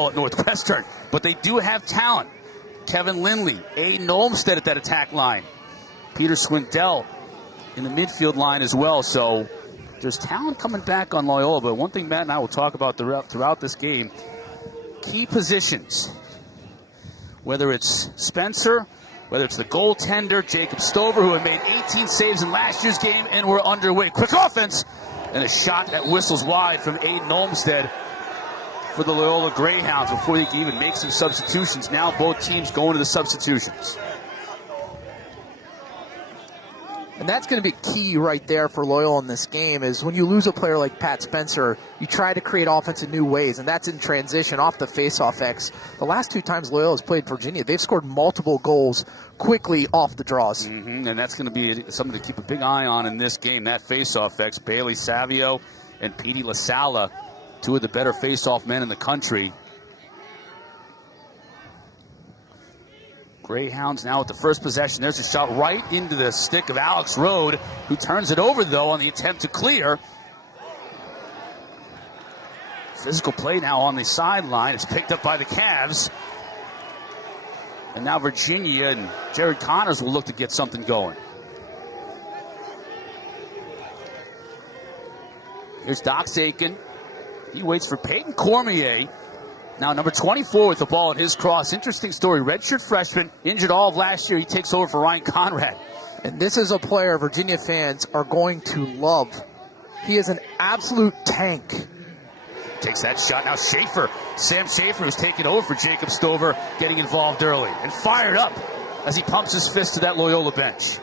call it Northwestern, but they do have talent. Kevin Lindley, Aiden Olmstead at that attack line. Peter Swindell in the midfield line as well. So there's talent coming back on Loyola. But one thing Matt and I will talk about throughout this game, key positions. Whether it's Spencer, whether it's the goaltender, Jacob Stover, who had made 18 saves in last year's game and we're underway. Quick offense, and a shot that whistles wide from Aiden Olmstead for the Loyola Greyhounds before they can even make some substitutions. Now both teams going to the substitutions. And that's going to be key right there for Loyola in this game, is when you lose a player like Pat Spencer, you try to create offense in new ways, and that's in transition off the face-off X. The last two times Loyola has played Virginia, they've scored multiple goals quickly off the draws. And that's going to be something to keep a big eye on in this game, that face-off X. Bailey Savio and Petey LaSala, two of the better face-off men in the country. Greyhounds now with the first possession. There's a shot right into the stick of Alex Rode, who turns it over, though, on the attempt to clear. Physical play now on the sideline. It's picked up by the Cavs. And now Virginia and Jared Connors will look to get something going. Here's Doc Sakin. He waits for Peyton Cormier. Now number 24 with the ball at his cross. Interesting story. Redshirt freshman, injured all of last year. He takes over for Ryan Conrad. And this is a player Virginia fans are going to love. He is an absolute tank. Takes that shot. Now Schaefer. Sam Schaefer, who's taking over for Jacob Stover, getting involved early and fired up as he pumps his fist to that Loyola bench.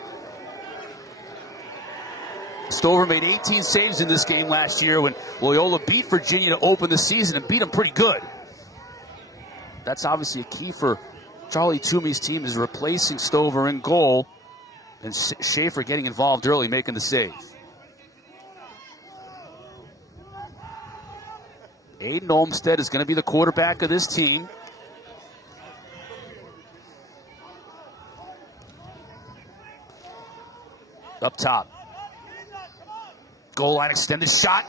Stover made 18 saves in this game last year when Loyola beat Virginia to open the season and beat them pretty good. That's obviously a key for Charlie Toomey's team, is replacing Stover in goal and Schaefer getting involved early, making the save. Aiden Olmstead is going to be the quarterback of this team. Up top. Goal line extended shot.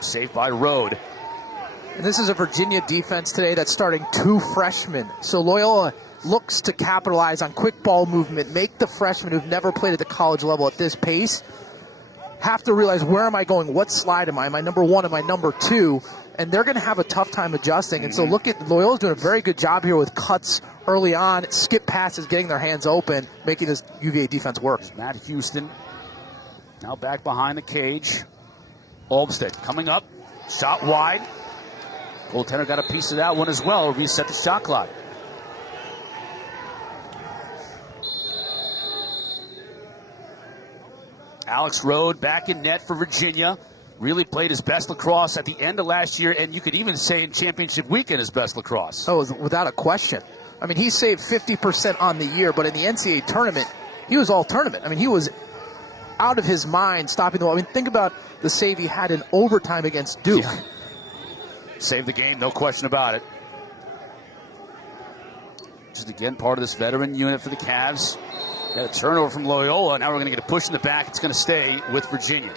Saved by Rode. And this is a Virginia defense today that's starting two freshmen. So Loyola looks to capitalize on quick ball movement, make the freshmen who've never played at the college level at this pace have to realize, where am I going? What slide am I? Am I number one? Am I number two? And they're going to have a tough time adjusting. And so look at Loyola's doing a very good job here with cuts early on, skip passes, getting their hands open, making this UVA defense work. Matt Houston now back behind the cage. Olmstead coming up, shot wide. Goaltender got a piece of that one as well. Reset the shot clock. Alex Rode back in net for Virginia. Really played his best lacrosse at the end of last year, and you could even say in championship weekend his best lacrosse. Oh, without a question. I mean, he saved 50% on the year, but in the NCAA tournament, he was all tournament. I mean, he was out of his mind stopping the ball. I mean, think about the save he had in overtime against Duke. Yeah. Saved the game, no question about it. Just again, part of this veteran unit for the Cavs. Got a turnover from Loyola. Now we're going to get a push in the back. It's going to stay with Virginia.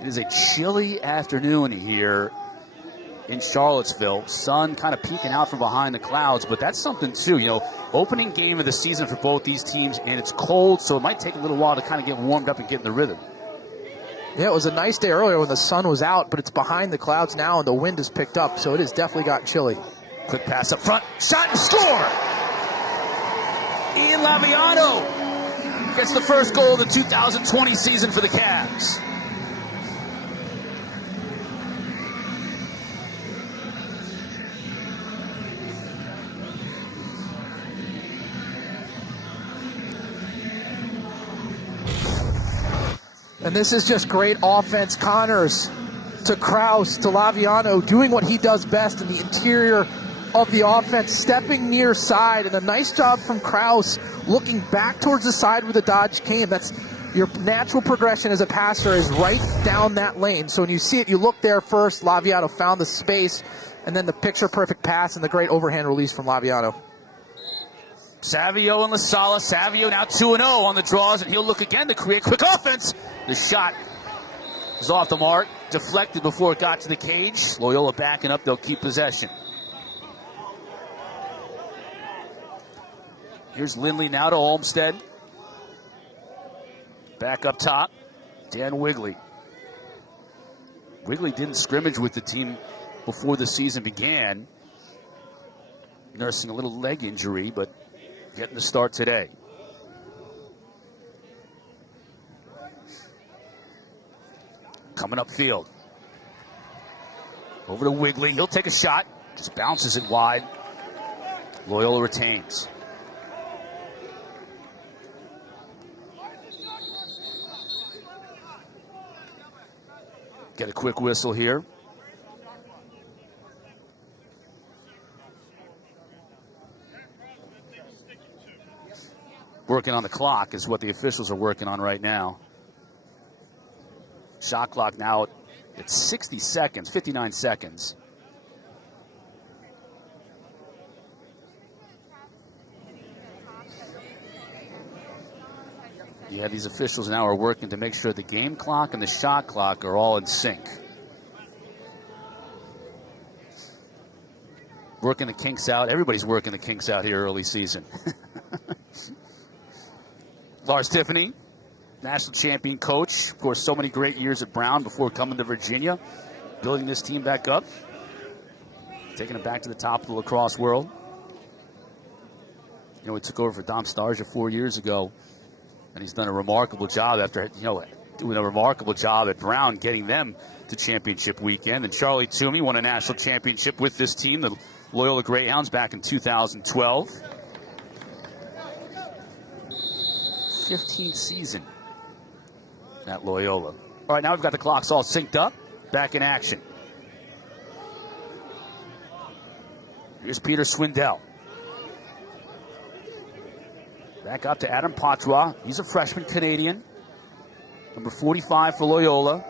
It is a chilly afternoon here in Charlottesville. Sun kind of peeking out from behind the clouds, but that's something too. You know, opening game of the season for both these teams, and it's cold, so it might take a little while to kind of get warmed up and get in the rhythm. Yeah, it was a nice day earlier when the sun was out, but it's behind the clouds now, and the wind has picked up, so it has definitely gotten chilly. Quick pass up front, shot and score! Ian Laviano gets the first goal of the 2020 season for the Cavs. And this is just great offense. Connors to Kraus to Laviano, doing what he does best in the interior of the offense, stepping near side, and a nice job from Kraus looking back towards the side where the dodge came. That's your natural progression as a passer, is right down that lane. So when you see it, you look there first. Laviano found the space, and then the picture-perfect pass and the great overhand release from Laviano. Savio and LaSala. Savio now 2-0 on the draws, and he'll look again to create quick offense. The shot was off the mark, deflected before it got to the cage. Loyola backing up, they'll keep possession. Here's Lindley now to Olmstead. Back up top, Dan Wigley. Wigley didn't scrimmage with the team before the season began. Nursing a little leg injury, but getting the start today. Coming upfield. Over to Wigley. He'll take a shot. Just bounces it wide. Loyola retains. Get a quick whistle here. Working on the clock is what the officials are working on right now. Shot clock now at 60 seconds, 59 seconds. Yeah, these officials now are working to make sure the game clock and the shot clock are all in sync. Working the kinks out. Everybody's working the kinks out here early season. Lars Tiffany, national champion coach. Of course, so many great years at Brown before coming to Virginia. Building this team back up. Taking it back to the top of the lacrosse world. You know, he took over for Dom Starja 4 years ago. And he's done a remarkable job after, doing a remarkable job at Brown, getting them to championship weekend. And Charlie Toomey won a national championship with this team, the Loyola Greyhounds, back in 2012. 15th season at Loyola. All right, now we've got the clocks all synced up. Back in action. Here's Peter Swindell. Back up to Adam Patois. He's a freshman Canadian. Number 45 for Loyola.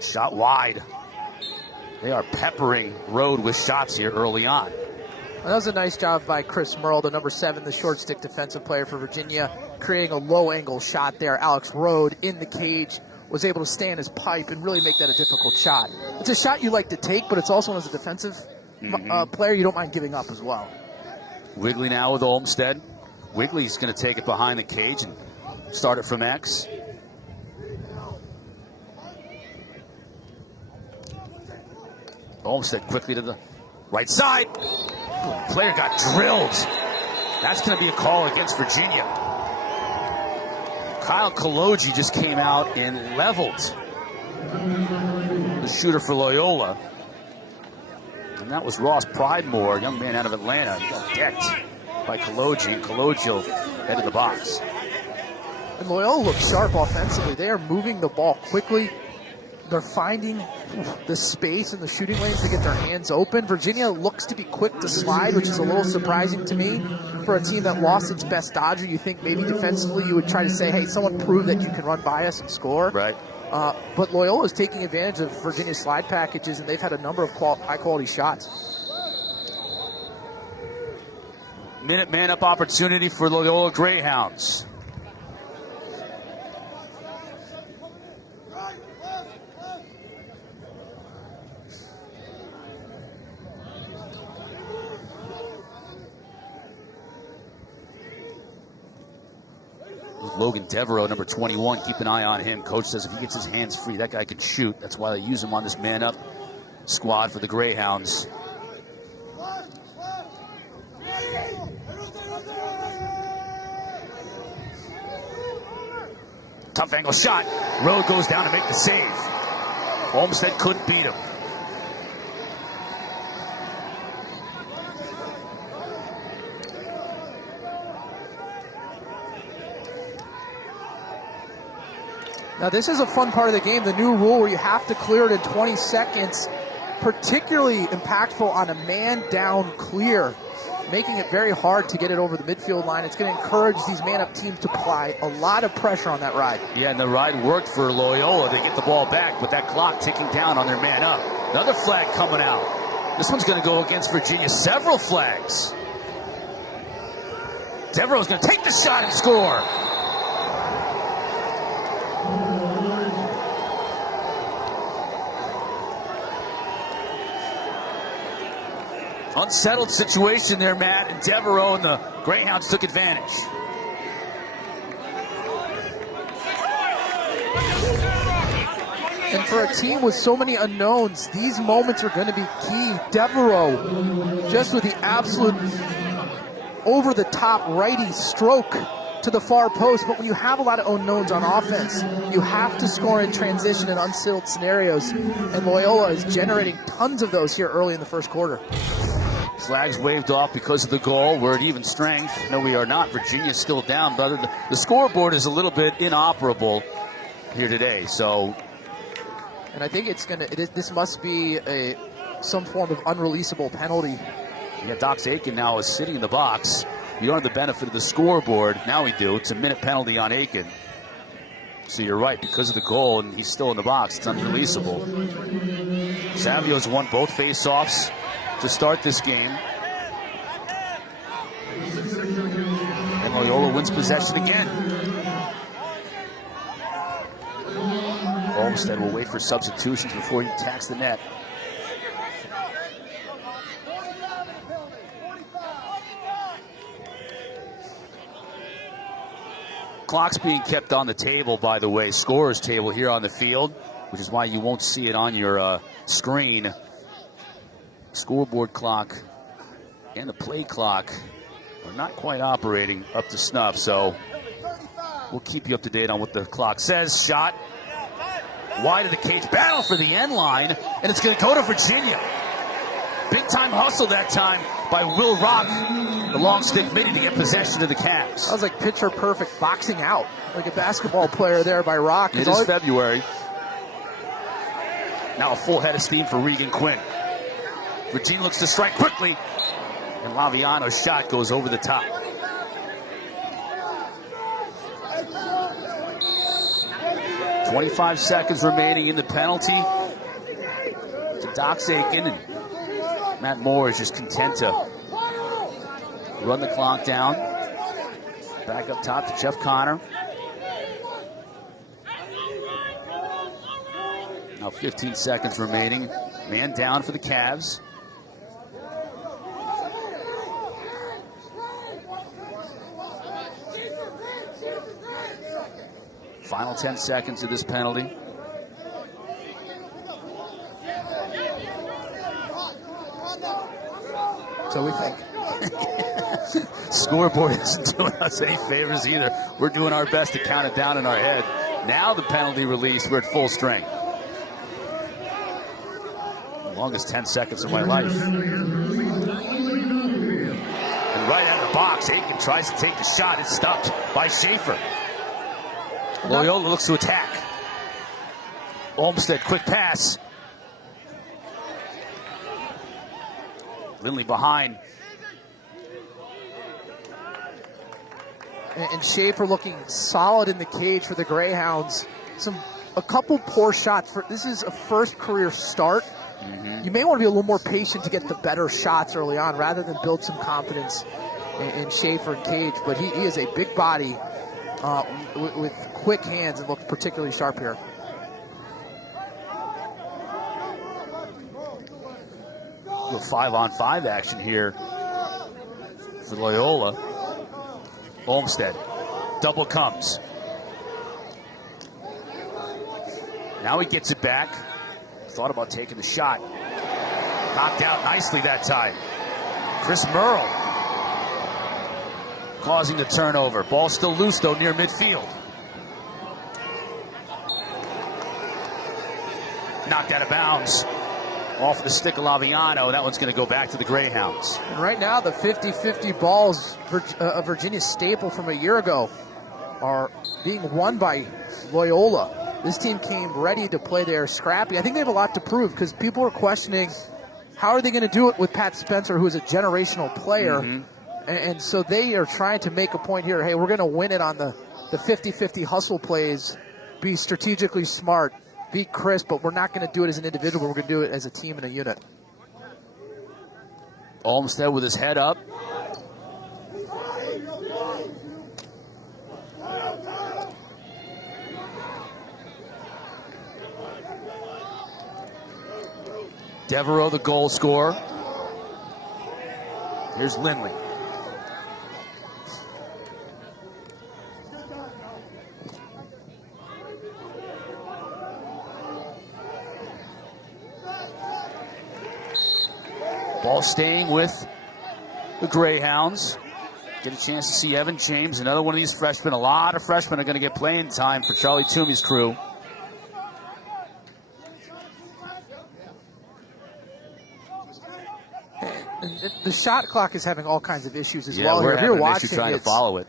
Shot wide. They are peppering Road with shots here early on. That was a nice job by Chris Merle, the number 7, the short stick defensive player for Virginia, creating a low angle shot there. Alex Road in the cage was able to stay in his pipe and really make that a difficult shot. It's a shot you like to take, but it's also as a defensive player you don't mind giving up as well. Wigley now with Olmstead. Wigley's going to take it behind the cage and start it from X. Olmstead quickly to the right side. Player got drilled. That's going to be a call against Virginia. Kyle Kaloji just came out and leveled the shooter for Loyola. And that was Ross Pridemore, a young man out of Atlanta. He got decked by Kaloji, and Kaloji will head to the box. And Loyola looks sharp offensively. They are moving the ball quickly. They're finding the space in the shooting lanes to get their hands open. Virginia looks to be quick to slide, which is a little surprising to me. For a team that lost its best dodger, you think maybe defensively you would try to say, hey, someone prove that you can run by us and score. Right. But Loyola is taking advantage of Virginia's slide packages, and they've had a number of high-quality shots. Minute man-up opportunity for Loyola Greyhounds. Logan Devereaux, number 21, keep an eye on him. Coach says if he gets his hands free, that guy can shoot. That's why they use him on this man-up squad for the Greyhounds. Tough angle shot. Road goes down to make the save. Olmstead couldn't beat him. Now this is a fun part of the game, the new rule where you have to clear it in 20 seconds, particularly impactful on a man-down clear, making it very hard to get it over the midfield line. It's going to encourage these man-up teams to apply a lot of pressure on that ride. Yeah, and the ride worked for Loyola. They get the ball back, but that clock ticking down on their man-up. Another flag coming out. This one's going to go against Virginia. Several flags. Devereaux's going to take the shot and score. Unsettled situation there, Matt, and Devereaux and the Greyhounds took advantage. And for a team with so many unknowns, these moments are going to be key. Devereaux, just with the absolute over-the-top righty stroke to the far post. But when you have a lot of unknowns on offense, you have to score in transition in unsettled scenarios. And Loyola is generating tons of those here early in the first quarter. Flags waved off because of the goal. We're at even strength. No, we are not. Virginia's still down, brother. The scoreboard is a little bit inoperable here today, so... And I think this must be some form of unreleasable penalty. Yeah, Dox Aiken now is sitting in the box. You don't have the benefit of the scoreboard. Now we do. It's a minute penalty on Aiken. So you're right, because of the goal, and he's still in the box, it's unreleasable. Savio's won both face-offs to start this game. And Loyola wins possession again. Olmsted will wait for substitutions before he attacks the net. Clock's being kept on the table, by the way, scorer's table here on the field, which is why you won't see it on your screen. Scoreboard clock and the play clock are not quite operating up to snuff, so we'll keep you up to date on what the clock says. Shot wide of the cage, battle for the end line, and it's going to go to Virginia. Big time hustle that time by Will Rock, the long stick midi, to get possession of the Cavs. That was like picture perfect boxing out, like a basketball player there by Rock. It is February. Now a full head of steam for Regan Quinn. Virginia looks to strike quickly, and Laviano's shot goes over the top. .25 seconds remaining in the penalty to Dox Aiken, and Matt Moore is just content to run the clock down. Back up top to Jeff Connor. Now 15 seconds remaining. Man down for the Cavs. Final 10 seconds of this penalty. So we think. Scoreboard isn't doing us any favors either. We're doing our best to count it down in our head. Now the penalty release, we're at full strength. The longest 10 seconds of my life. And right out of the box, Aiken tries to take the shot. It's stopped by Schaefer. Loyola looks to attack. Olmsted, quick pass. Lindley behind. And Schaefer looking solid in the cage for the Greyhounds. A couple poor shots. This is a first career start. You may want to be a little more patient to get the better shots early on rather than build some confidence in Schaefer and cage. But he is a big body with quick hands and looks particularly sharp here. A little 5-on-5 action here for Loyola. Olmsted, double comes. Now he gets it back. Thought about taking the shot. Knocked out nicely that time. Chris Merle causing the turnover. Ball still loose though near midfield. Knocked out of bounds. Off the stick of Laviano. That one's going to go back to the Greyhounds. And right now, the 50-50 balls, Virginia staple from a year ago, are being won by Loyola. This team came ready to play there, scrappy. I think they have a lot to prove because people are questioning how are they going to do it with Pat Spencer, who is a generational player. And so they are trying to make a point here. Hey, we're going to win it on the 50-50 hustle plays, be strategically smart, be crisp, but we're not going to do it as an individual. We're going to do it as a team and a unit. Olmsted with his head up. Devereaux, the goal scorer. Here's Lindley. Ball staying with the Greyhounds. Get a chance to see Evan James, another one of these freshmen. A lot of freshmen are going to get playing time for Charlie Toomey's crew. The shot clock is having all kinds of issues as Yeah, well. we're If having you're an watching, issue trying to follow it.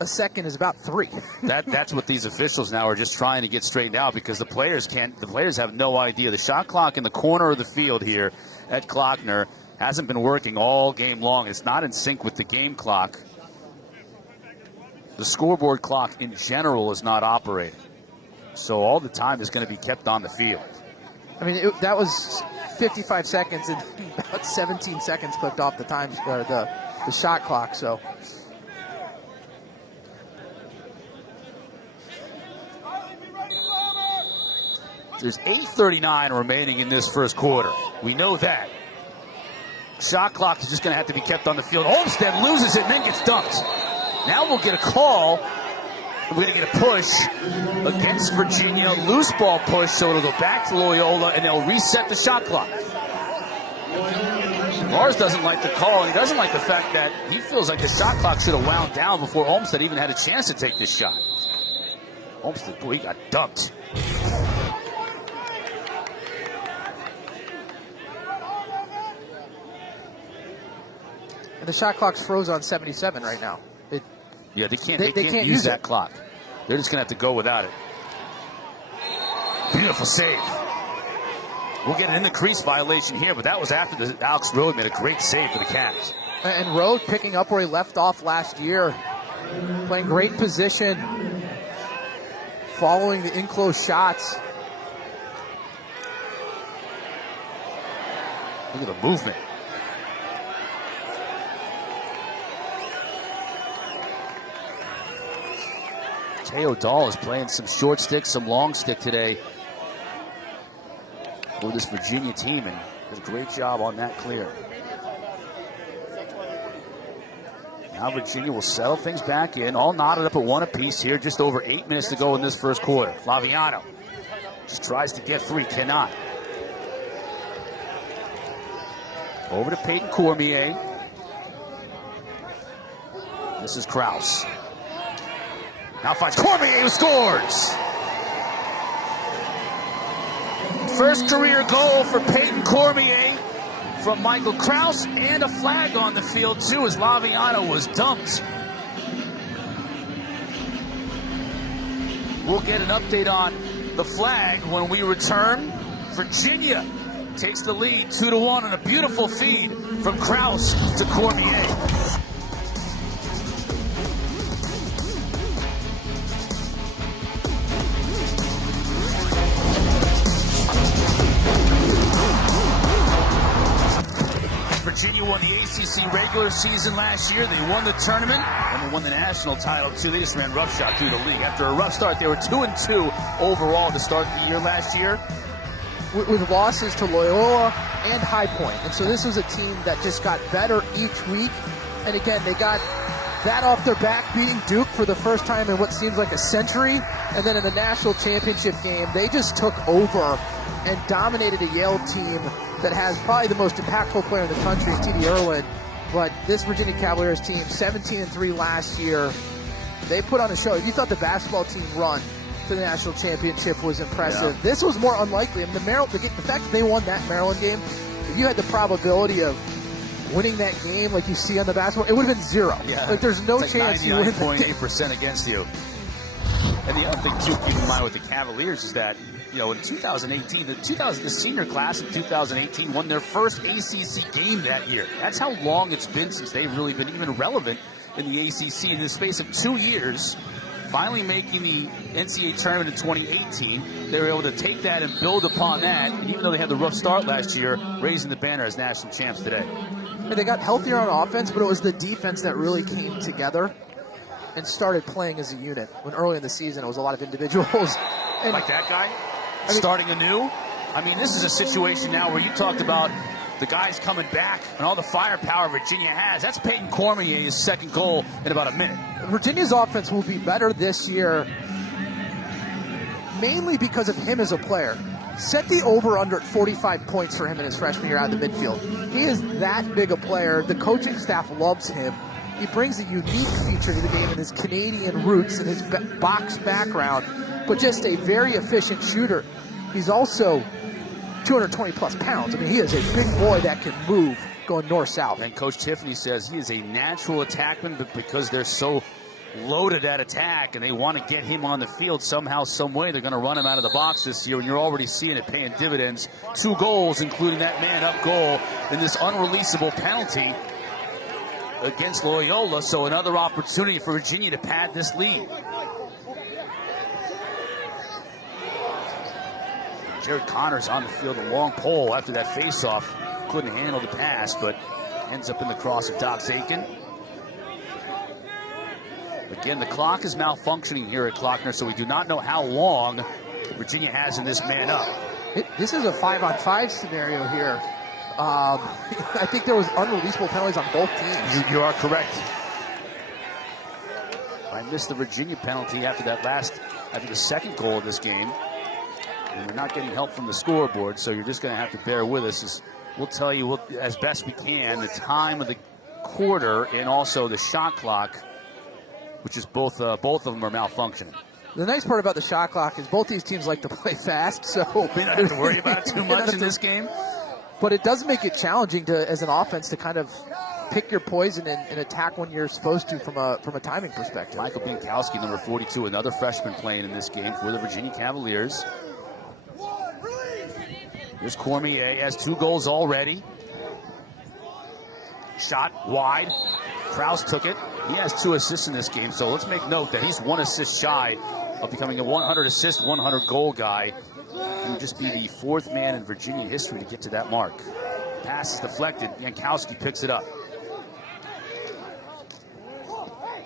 A second is about 3. That's what these officials now are just trying to get straightened out, because the players can't. The players have no idea. The shot clock in the corner of the field here at Klockner hasn't been working all game long. It's not in sync with the game clock. The scoreboard clock in general is not operating, so all the time is going to be kept on the field. I mean, that was 55 seconds and about 17 seconds clipped off the time or the shot clock. So. There's 8:39 remaining in this first quarter. We know that. Shot clock is just going to have to be kept on the field. Olmsted loses it and then gets dumped. Now we'll get a call. We're going to get a push against Virginia. Loose ball push, so it'll go back to Loyola, and they'll reset the shot clock. Lars doesn't like the call, and he doesn't like the fact that he feels like the shot clock should have wound down before Olmsted even had a chance to take this shot. Olmsted, boy, he got dumped. And the shot clock's froze on 77 right now. Yeah, they can't use that clock. They're just going to have to go without it. Beautiful save. We'll get an in the crease violation here, but that was after Alex Rode made a great save for the Cavs. And Rode picking up where he left off last year. Playing great position. Following the in-close shots. Look at the movement. Teo Dahl is playing some short stick, some long stick today for this Virginia team, and did a great job on that clear. Now Virginia will settle things back in, all knotted up at 1 apiece here, just over 8 minutes to go in this first quarter. Laviano just tries to get free, cannot. Over to Peyton Cormier. This is Krause. Now finds Cormier, who scores! First career goal for Peyton Cormier from Michael Krause, and a flag on the field too as Laviano was dumped. We'll get an update on the flag when we return. Virginia takes the lead 2-1 on a beautiful feed from Krause to Cormier. Virginia won the ACC regular season last year. They won the tournament, and they won the national title, too. They just ran roughshod through the league. After a rough start, they were 2-2 overall to start the year last year. With losses to Loyola and High Point. And so this was a team that just got better each week. And again, they got that off their back, beating Duke for the first time in what seems like a century. And then in the national championship game, they just took over and dominated a Yale team that has probably the most impactful player in the country, T.D. Irwin. But this Virginia Cavaliers team, 17-3 last year, they put on a show. If you thought the basketball team run to the national championship was impressive, this was more unlikely. I mean, the fact that they won that Maryland game, if you had the probability of winning that game like you see on the basketball, it would have been 0. Yeah. Like there's no it's chance you win. 99.8% against you. And the other thing too, keep in mind with the Cavaliers is that, you know, in 2018, the senior class in 2018 won their first ACC game that year. That's how long it's been since they've really been even relevant in the ACC. In the space of 2 years, finally making the NCAA tournament in 2018, they were able to take that and build upon that. And even though they had the rough start last year, raising the banner as national champs today. And they got healthier on offense, but it was the defense that really came together and started playing as a unit. When early in the season, it was a lot of individuals. And like that guy? Starting anew? I mean, this is a situation now where you talked about the guys coming back and all the firepower Virginia has. That's Peyton Cormier's second goal in about a minute. Virginia's offense will be better this year, mainly because of him as a player. Set the over-under at 45 points for him in his freshman year out of the midfield. He is that big a player. The coaching staff loves him. He brings a unique feature to the game in his Canadian roots and his box background, but just a very efficient shooter. He's also 220-plus pounds. I mean, he is a big boy that can move going north-south. And Coach Tiffany says he is a natural attackman, but because they're so loaded at attack and they want to get him on the field somehow, some way, they're going to run him out of the box this year, and you're already seeing it paying dividends. 2 goals, including that man-up goal in this unreleasable penalty against Loyola, so another opportunity for Virginia to pad this lead. Jared Connors on the field, a long pole after that faceoff. Couldn't handle the pass, but ends up in the cross of Doc Aiken. Again, the clock is malfunctioning here at Klockner, so we do not know how long Virginia has in this man up. This is a 5-on-5 scenario here. I think there was unreleasable penalties on both teams. You are correct. I missed the Virginia penalty after the second goal of this game. And we're not getting help from the scoreboard, so you're just going to have to bear with us. We'll tell you as best we can the time of the quarter and also the shot clock, which is both of them are malfunctioning. The nice part about the shot clock is both these teams like to play fast, so we don't have to worry about it too much in this game. But it does make it challenging as an offense to kind of pick your poison and attack when you're supposed to from a timing perspective. Michael Binkowski, number 42, another freshman playing in this game for the Virginia Cavaliers. Here's Cormier, has 2 goals already. Shot wide. Krause took it. He has 2 assists in this game, so let's make note that he's 1 assist shy of becoming a 100 assist, 100 goal guy. He would just be the 4th man in Virginia history to get to that mark. Pass is deflected. Binkowski picks it up.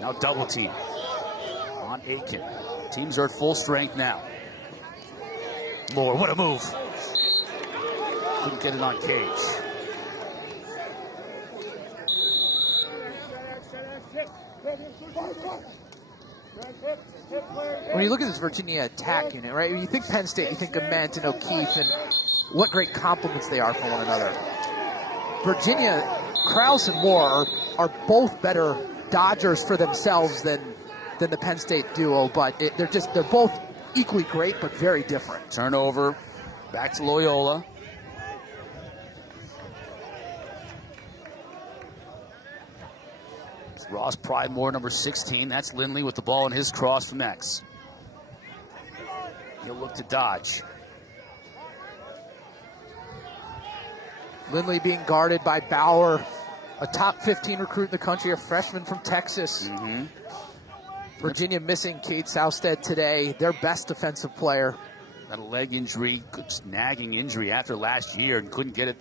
Now double team on Aiken. Teams are at full strength now. Moore, what a move. Couldn't get it on Cage. When you look at this Virginia attack unit, right? When you think Penn State, you think of Ment and O'Keefe and what great compliments they are for one another. Virginia, Krause and Moore are both better dodgers for themselves than the Penn State duo, but they're both equally great, but very different. Turnover, back to Loyola. It's Ross Pridemore, number 16. That's Lindley with the ball in his cross from X. He'll look to dodge. Lindley being guarded by Bauer, a top 15 recruit in the country, a freshman from Texas. Mm-hmm. Virginia missing Kate Southstead today, their best defensive player. Had a leg injury, nagging injury after last year, and couldn't get it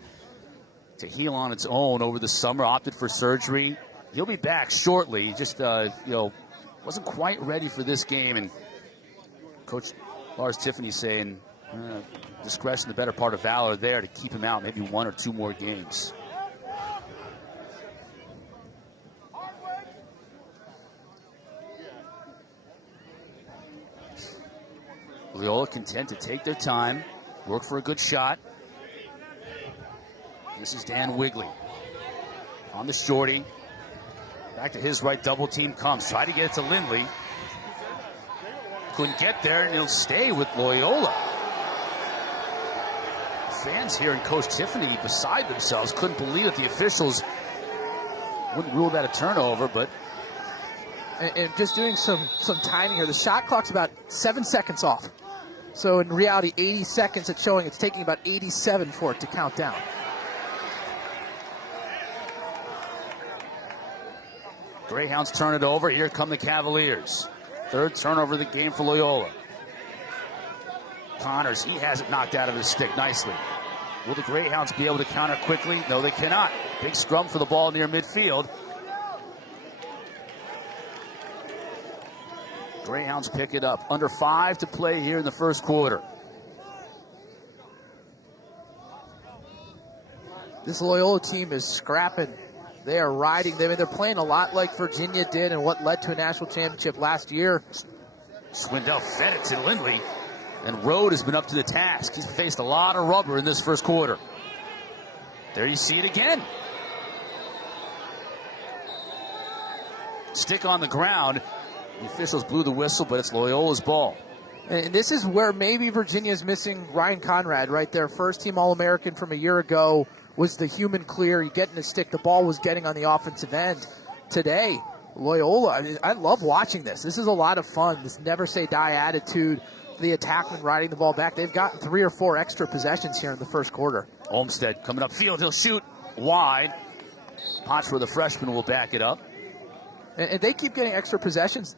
to heal on its own over the summer. Opted for surgery. He'll be back shortly. He just, wasn't quite ready for this game. And Coach Lars Tiffany saying discretion, the better part of valor there to keep him out maybe 1 or 2 more games. Loyola content to take their time, work for a good shot. This is Dan Wigley on the shorty. Back to his right, double team comes. Try to get it to Lindley. Couldn't get there, and he'll stay with Loyola. Fans here and Coach Tiffany beside themselves couldn't believe that the officials wouldn't rule that a turnover, but... And just doing some timing here, the shot clock's about 7 seconds off. So in reality, 80 seconds, it's showing it's taking about 87 for it to count down. Greyhounds turn it over. Here come the Cavaliers. 3rd turnover of the game for Loyola. Connors, he has it knocked out of his stick nicely. Will the Greyhounds be able to counter quickly? No, they cannot. Big scrum for the ball near midfield. Greyhounds pick it up. Under 5 to play here in the first quarter. This Loyola team is scrapping. They are riding. They're playing a lot like Virginia did and what led to a national championship last year. Swindell fed it to Lindley, and Rode has been up to the task. He's faced a lot of rubber in this first quarter. There you see it again. Stick on the ground. The officials blew the whistle, but it's Loyola's ball. And this is where maybe Virginia's missing Ryan Conrad right there. First team All-American from a year ago was the human clear. You get in the stick. The ball was getting on the offensive end. Today, Loyola, I love watching this. This is a lot of fun. This never say die attitude. The attackman riding the ball back. They've gotten 3 or 4 extra possessions here in the first quarter. Olmstead coming up field. He'll shoot wide. Potchford, the freshman, will back it up. And they keep getting extra possessions.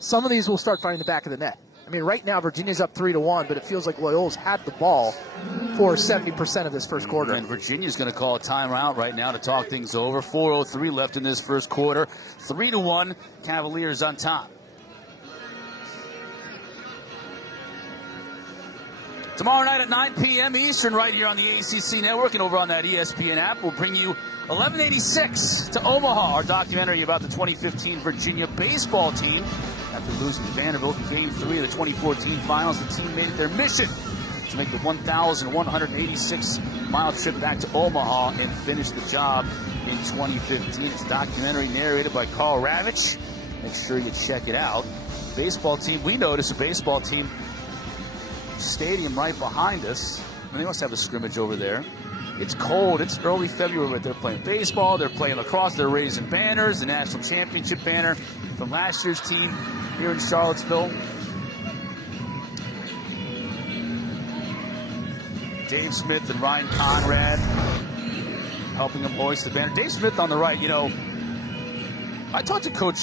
Some of these will start finding the back of the net. I mean, right now, Virginia's up 3-1, but it feels like Loyola's had the ball for 70% of this first quarter. And Virginia's going to call a timeout right now to talk things over. 4:03 left in this first quarter. 3-1, Cavaliers on top. Tomorrow night at 9 p.m. Eastern, right here on the ACC Network and over on that ESPN app, we'll bring you 1186 to Omaha, our documentary about the 2015 Virginia baseball team. After losing to Vanderbilt in Game 3 of the 2014 finals, the team made it their mission to make the 1,186-mile trip back to Omaha and finish the job in 2015. It's a documentary narrated by Carl Ravitch. Make sure you check it out. Baseball team, we noticed a baseball team stadium right behind us. And they must have a scrimmage over there. It's cold. It's early February, but they're playing baseball. They're playing lacrosse. They're raising banners, the national championship banner from last year's team here in Charlottesville. Dave Smith and Ryan Conrad helping him hoist the banner. Dave Smith on the right. You know, I talked to Coach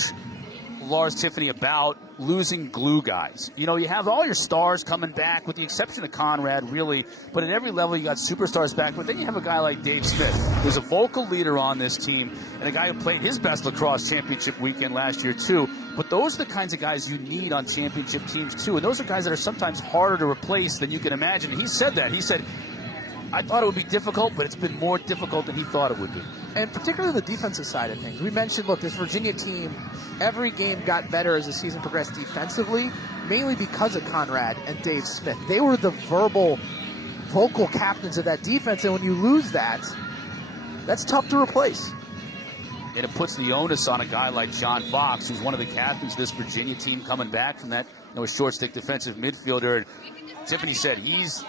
Lars Tiffany about losing glue guys. You know, you have all your stars coming back, with the exception of Conrad, really. But at every level, you got superstars back. But then you have a guy like Dave Smith, who's a vocal leader on this team, and a guy who played his best lacrosse championship weekend last year, too. But those are the kinds of guys you need on championship teams, too. And those are guys that are sometimes harder to replace than you can imagine. And he said that. He said, I thought it would be difficult, but it's been more difficult than he thought it would be. And particularly the defensive side of things. We mentioned, look, this Virginia team, every game got better as the season progressed defensively, mainly because of Conrad and Dave Smith. They were the vocal captains of that defense, and when you lose that, that's tough to replace. And it puts the onus on a guy like John Fox, who's one of the captains of this Virginia team coming back from that, a short stick defensive midfielder. And Tiffany said he's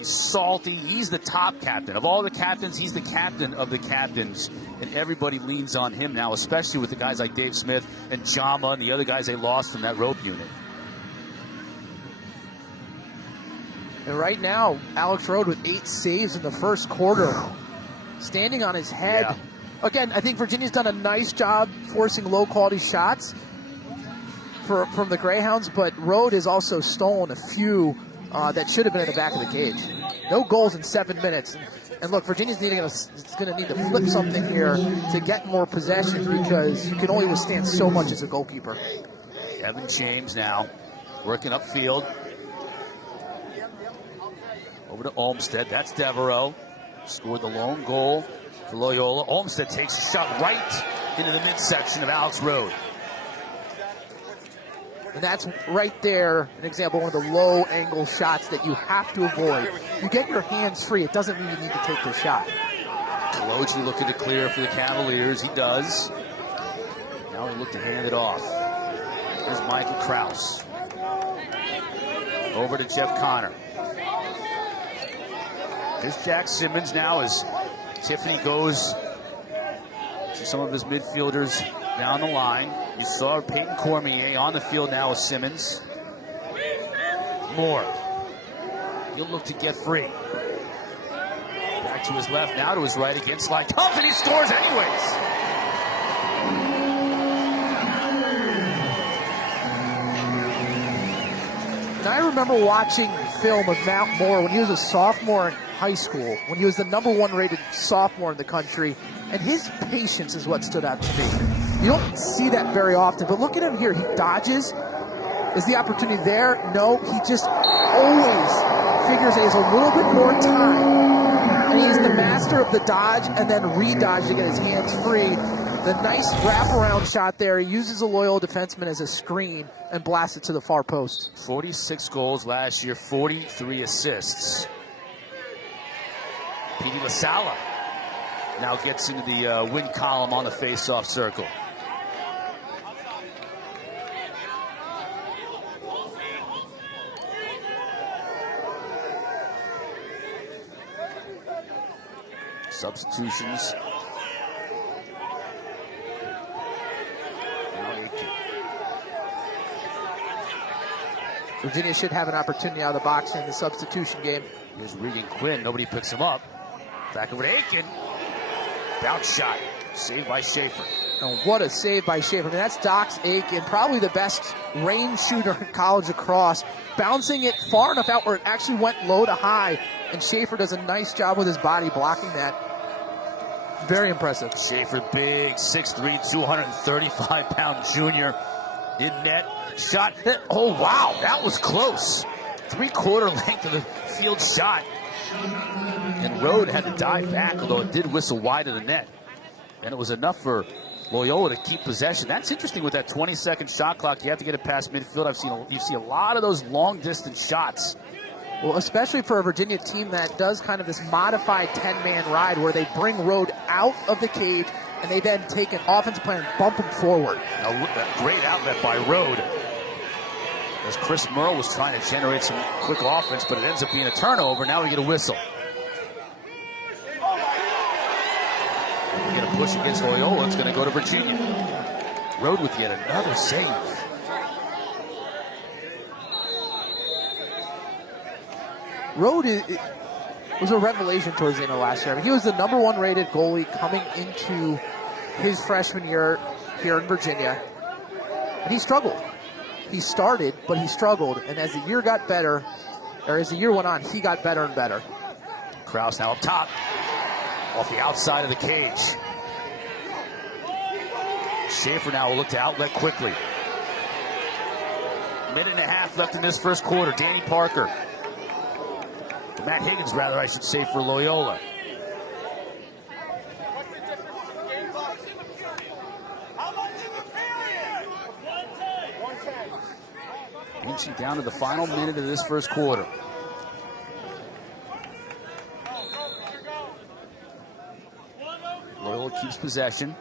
salty. He's the top captain. Of all the captains, he's the captain of the captains. And everybody leans on him now, especially with the guys like Dave Smith and Jama and the other guys they lost from that rope unit. And right now, Alex Rode with 8 saves in the first quarter. Standing on his head. Yeah. Again, I think Virginia's done a nice job forcing low-quality shots from the Greyhounds, but Rode has also stolen a few that should have been in the back of the cage. No goals in 7 minutes. And look, Virginia's going to need to flip something here to get more possession, because you can only withstand so much as a goalkeeper. Evan James now working upfield. Over to Olmstead. That's Devereaux. Scored the lone goal for Loyola. Olmstead takes a shot right into the midsection of Alex Rode. And that's right there an example of one of the low-angle shots that you have to avoid. You get your hands free. It doesn't mean you need to take the shot. Logi looking to clear for the Cavaliers. He does. Now they look to hand it off. Here's Michael Kraus. Over to Jeff Connor. Here's Jack Simmons now as Tiffany goes to some of his midfielders down the line. You saw Peyton Cormier on the field now with Simmons. Moore. He'll look to get free. Back to his left, now to his right against Sly Tumpf, and he scores anyways. And I remember watching film of Mount Moore when he was a sophomore in high school, when he was the #1 rated sophomore in the country, and his patience is what stood out to me. You don't see that very often, but look at him here. He dodges. Is the opportunity there? No, he just always figures he has a little bit more time And he's the master of the dodge and then re-dodge to get his hands free. The nice wraparound shot there. He uses a Loyola defenseman as a screen and blasts it to the far post. 46 goals last year, 43 assists. Petey LaSala now gets into the win column on the face-off circle. Substitutions. Virginia should have an opportunity out of the box in the substitution game. Here's Regan Quinn. Nobody picks him up. Back over to Aiken. Bounce shot. Saved by Schaefer. And what a save by Schaefer. I mean, that's Dox Aiken, probably the best range shooter in college across. Bouncing it far enough out where it actually went low to high. And Schaefer does a nice job with his body blocking that. Very impressive. Schaefer, big, 6'3", 235-pound junior in net. Shot. Oh, wow, that was close. 3/4 length of the field shot. And Rode had to dive back, although it did whistle wide of the net. And it was enough for Loyola to keep possession. That's interesting with that 20-second shot clock. You have to get it past midfield. You see a lot of those long-distance shots. Well, especially for a Virginia team that does kind of this modified 10-man ride where they bring Rode out of the cage and they then take an offensive plan and bump him forward. A great outlet by Rode. As Chris Merle was trying to generate some quick offense, but it ends up being a turnover. Now we get a whistle. We get a push against Loyola. It's going to go to Virginia. Rode with yet another save. Rode was a revelation towards the end of last year. I mean, he was the #1 rated goalie coming into his freshman year here in Virginia. And he struggled. He started, but he struggled. And as the year got better, or as the year went on, he got better and better. Krause now up top, off the outside of the cage. Schaefer now will look to outlet quickly. Minute and a half left in this first quarter. Danny Parker. Matt Higgins, rather, I should say, for Loyola. Inching down to the final minute of this first quarter. Loyola keeps possession.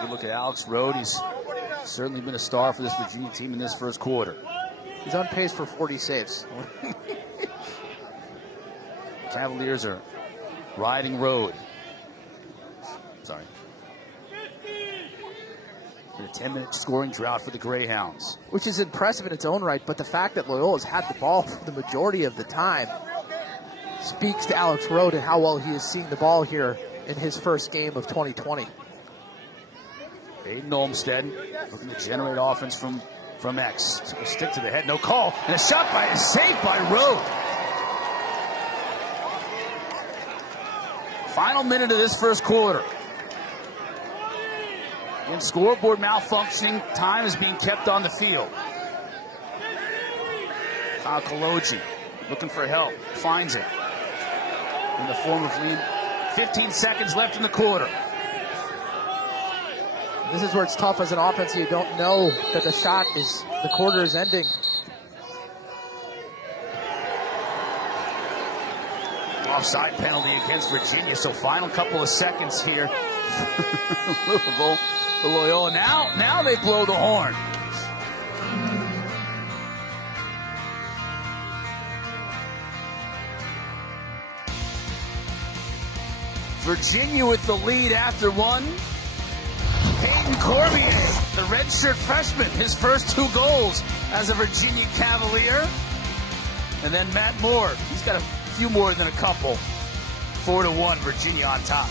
Good look at Alex Rode. He's certainly been a star for this Virginia team in this first quarter. He's on pace for 40 saves. Cavaliers are riding Rode. Sorry. A 10-minute scoring drought for the Greyhounds. Which is impressive in its own right, but the fact that Loyola's had the ball for the majority of the time speaks to Alex Rode and how well he is seeing the ball here in his first game of 2020. Aiden Olmstead looking to generate offense from X. A stick to the head, no call, and a save by Rode. Final minute of this first quarter. And scoreboard malfunctioning, time is being kept on the field. Kyle Kaloji looking for help, finds it in the form of lead. 15 seconds left in the quarter. This is where it's tough as an offense. You don't know that the quarter is ending. Offside penalty against Virginia, so final couple of seconds here. Louisville, the Loyola. Now they blow the horn. Virginia with the lead after one. Hayden Cormier, the redshirt freshman, his first 2 goals as a Virginia Cavalier. And then Matt Moore, he's got a few more than a couple. 4-1, Virginia on top.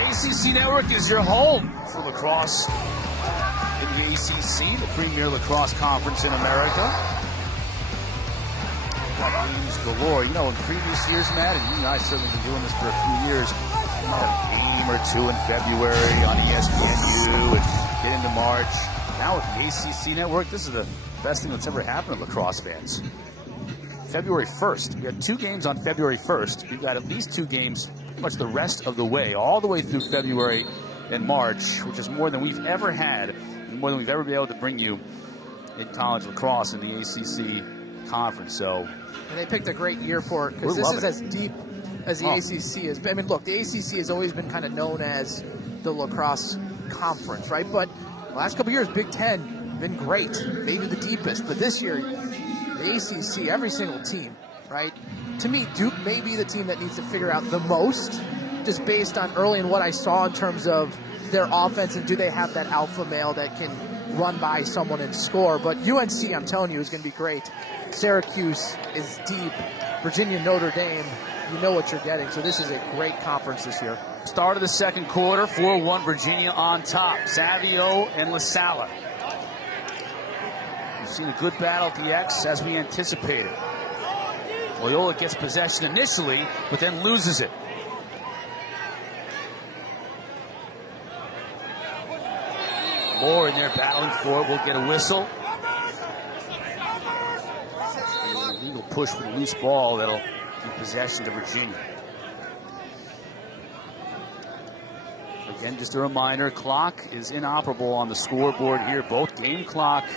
ACC Network is your home for lacrosse in the ACC, the premier lacrosse conference in America. Games galore. You know, in previous years, Matt, and you and I certainly been doing this for a few years, not a game or two in February on ESPNU and get into March. Now with the ACC network, this is the best thing that's ever happened to lacrosse fans. February 1st. We have 2 games on February 1st. We've got at least 2 games pretty much the rest of the way, all the way through February and March, which is more than we've ever had, and more than we've ever been able to bring you in college lacrosse in the ACC conference. So, and they picked a great year for it because this is as deep as the ACC is. I mean, look, the ACC has always been kind of known as the lacrosse conference, right? But the last couple years, Big Ten been great, maybe the deepest. But this year, the ACC, every single team, right? To me, Duke may be the team that needs to figure out the most, just based on early and what I saw in terms of their offense and do they have that alpha male that can run by someone and score. But UNC, I'm telling you, is going to be great. Syracuse is deep. Virginia, Notre Dame, you know what you're getting. So this is a great conference this year. Start of the second quarter, 4-1 Virginia on top. Savio and LaSalle. We've seen a good battle at the X as we anticipated. Loyola gets possession initially, but then loses it. Moore in there battling for it. We'll get a whistle. And a legal push for the loose ball that'll give possession to Virginia. Again, just a reminder, clock is inoperable on the scoreboard here, both game clock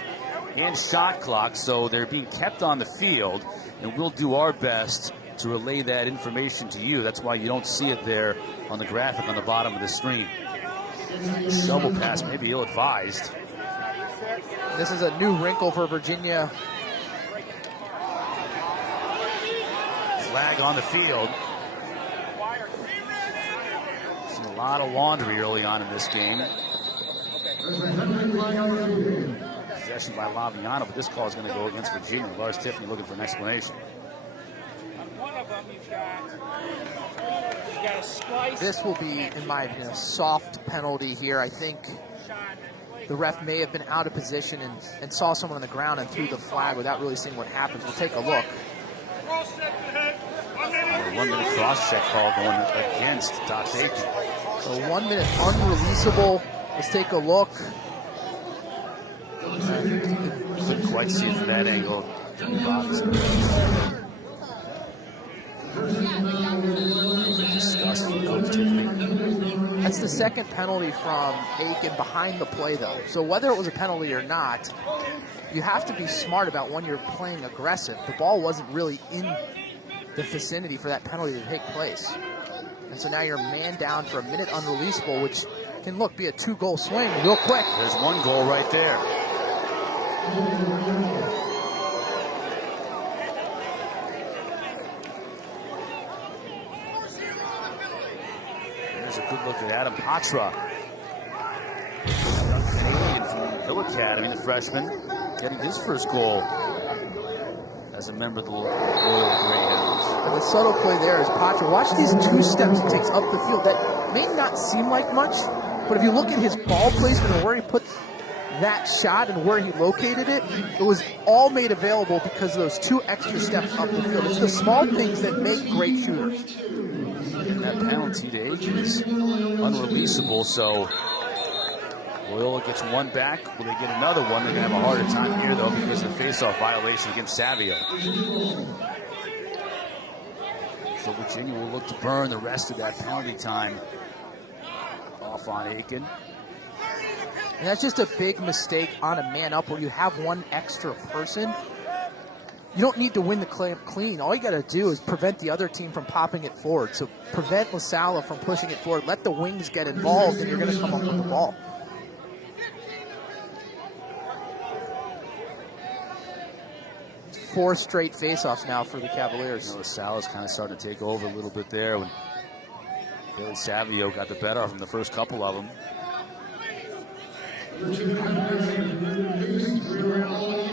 and shot clock, so they're being kept on the field, and we'll do our best to relay that information to you. That's why you don't see it there on the graphic on the bottom of the screen. Double pass, maybe ill-advised. This is a new wrinkle for Virginia. Flag on the field. Seen a lot of laundry early on in this game. Possession by Laviano, but this call is going to go against Virginia. Lars Tiffany looking for an explanation. This will be, in my opinion, a soft penalty here. I think the ref may have been out of position and saw someone on the ground and threw the flag without really seeing what happens. We'll take a look. A 1 minute cross check call going against Dox Aiken. So 1 minute unreleasable. Let's take a look. Couldn't quite see it from that angle. That's the second penalty from Aiken behind the play, though. So whether it was a penalty or not, you have to be smart about when you're playing aggressive. The ball wasn't really in the vicinity for that penalty to take place. And so now you're man down for a minute unreleasable, which can, look, be a 2-goal swing real quick. There's 1 goal right there. There's a good look at Adam Patra. Young Canadian from Hill Academy, the freshman, getting his first goal as a member of the Loyola Greyhounds. And the subtle play there is Patra. Watch these 2 steps he takes up the field. That may not seem like much, but if you look at his ball placement and where he put that shot and where he located it, it was all made available because of those 2 extra steps up the field. It's the small things that make great shooters. And that penalty to Aiken is unreleasable, so Loyola gets 1 back. Will they get another one? They're going to have a harder time here, though, because of the face-off violation against Savio. So Virginia will look to burn the rest of that penalty time off on Aiken. And that's just a big mistake on a man-up where you have 1 extra person. You don't need to win the clean. All you got to do is prevent the other team from popping it forward. So prevent LaSalle from pushing it forward. Let the wings get involved, and you're going to come up with the ball. Four straight face-offs now for the Cavaliers. You know, LaSalle's kind of starting to take over a little bit there when Billy Savio got the better of him the first couple of them.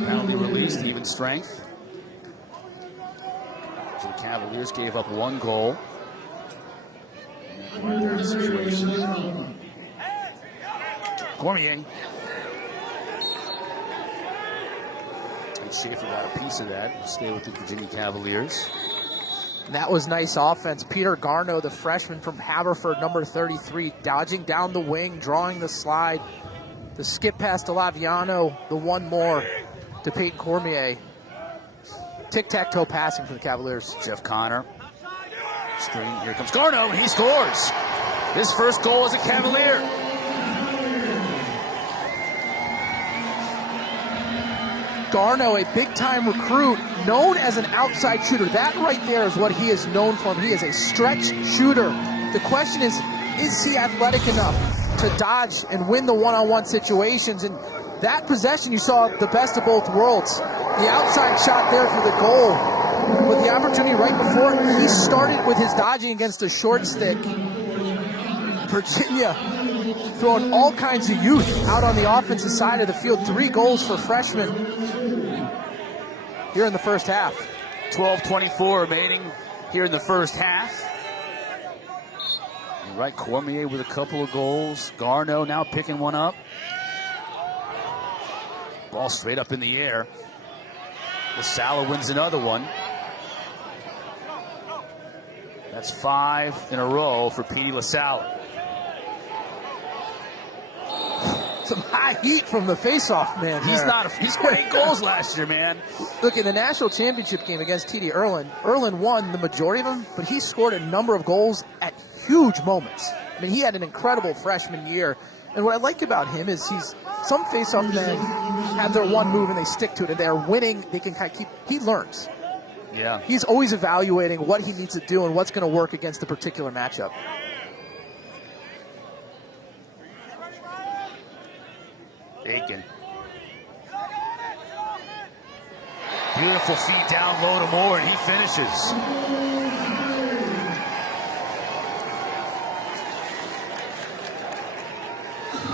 Penalty released, even strength. So the Cavaliers gave up 1 goal. Situation. Cormier. Schaefer got a piece of that. We'll stay with the Virginia Cavaliers. And that was nice offense. Peter Garneau, the freshman from Haverford, number 33, dodging down the wing, drawing the slide. The skip pass to Laviano, the one more to Peyton Cormier. Tic-tac-toe passing for the Cavaliers. Jeff Connor. Screen. Here comes Garneau, and he scores. His first goal as a Cavalier. Garneau, a big-time recruit, known as an outside shooter. That right there is what he is known for. He is a stretch shooter. The question is he athletic enough to dodge and win the one-on-one situations? And that possession, you saw the best of both worlds. The outside shot there for the goal. But the opportunity right before, he started with his dodging against a short stick. Virginia throwing all kinds of youth out on the offensive side of the field. 3 goals for freshmen here in the first half. 12:24 remaining here in the first half. You're right, Cormier with a couple of goals. Garneau now picking one up. Ball straight up in the air. LaSalle wins another one. That's 5 in a row for Petey LaSalle. Some high heat from the faceoff, man. He scored 8 goals last year, man. Look, in the national championship game against TD Erlin, Erlin won the majority of them, but he scored a number of goals at huge moments. I mean, he had an incredible freshman year. And what I like about him is some faceoff men have their one move and they stick to it, and they're winning. They can kind of he learns. Yeah. He's always evaluating what he needs to do and what's going to work against the particular matchup. Aiken. Beautiful feed down low to Moore, and he finishes.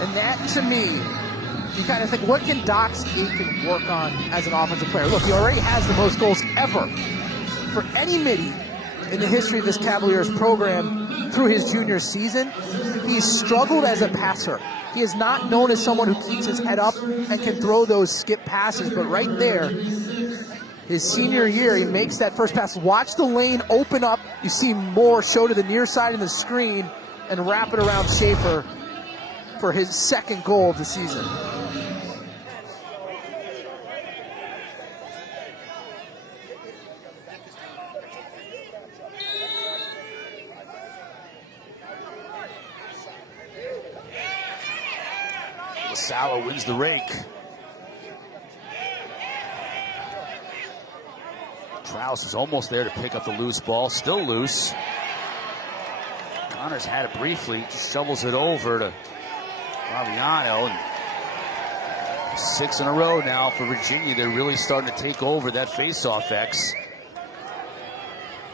And that, to me, you kind of think, what can Dox Aiken work on as an offensive player? Look, he already has the most goals ever for any midi in the history of this Cavaliers program through his junior season. He's struggled as a passer. He is not known as someone who keeps his head up and can throw those skip passes, but right there, his senior year, he makes that first pass. Watch the lane open up. You see Moore show to the near side of the screen and wrap it around Schaefer for his second goal of the season. LaSalle wins the rake. Trouse is almost there to pick up the loose ball. Still loose. Connors had it briefly. Just shovels it over to Laviano. And 6 in a row now for Virginia. They're really starting to take over that face-off X.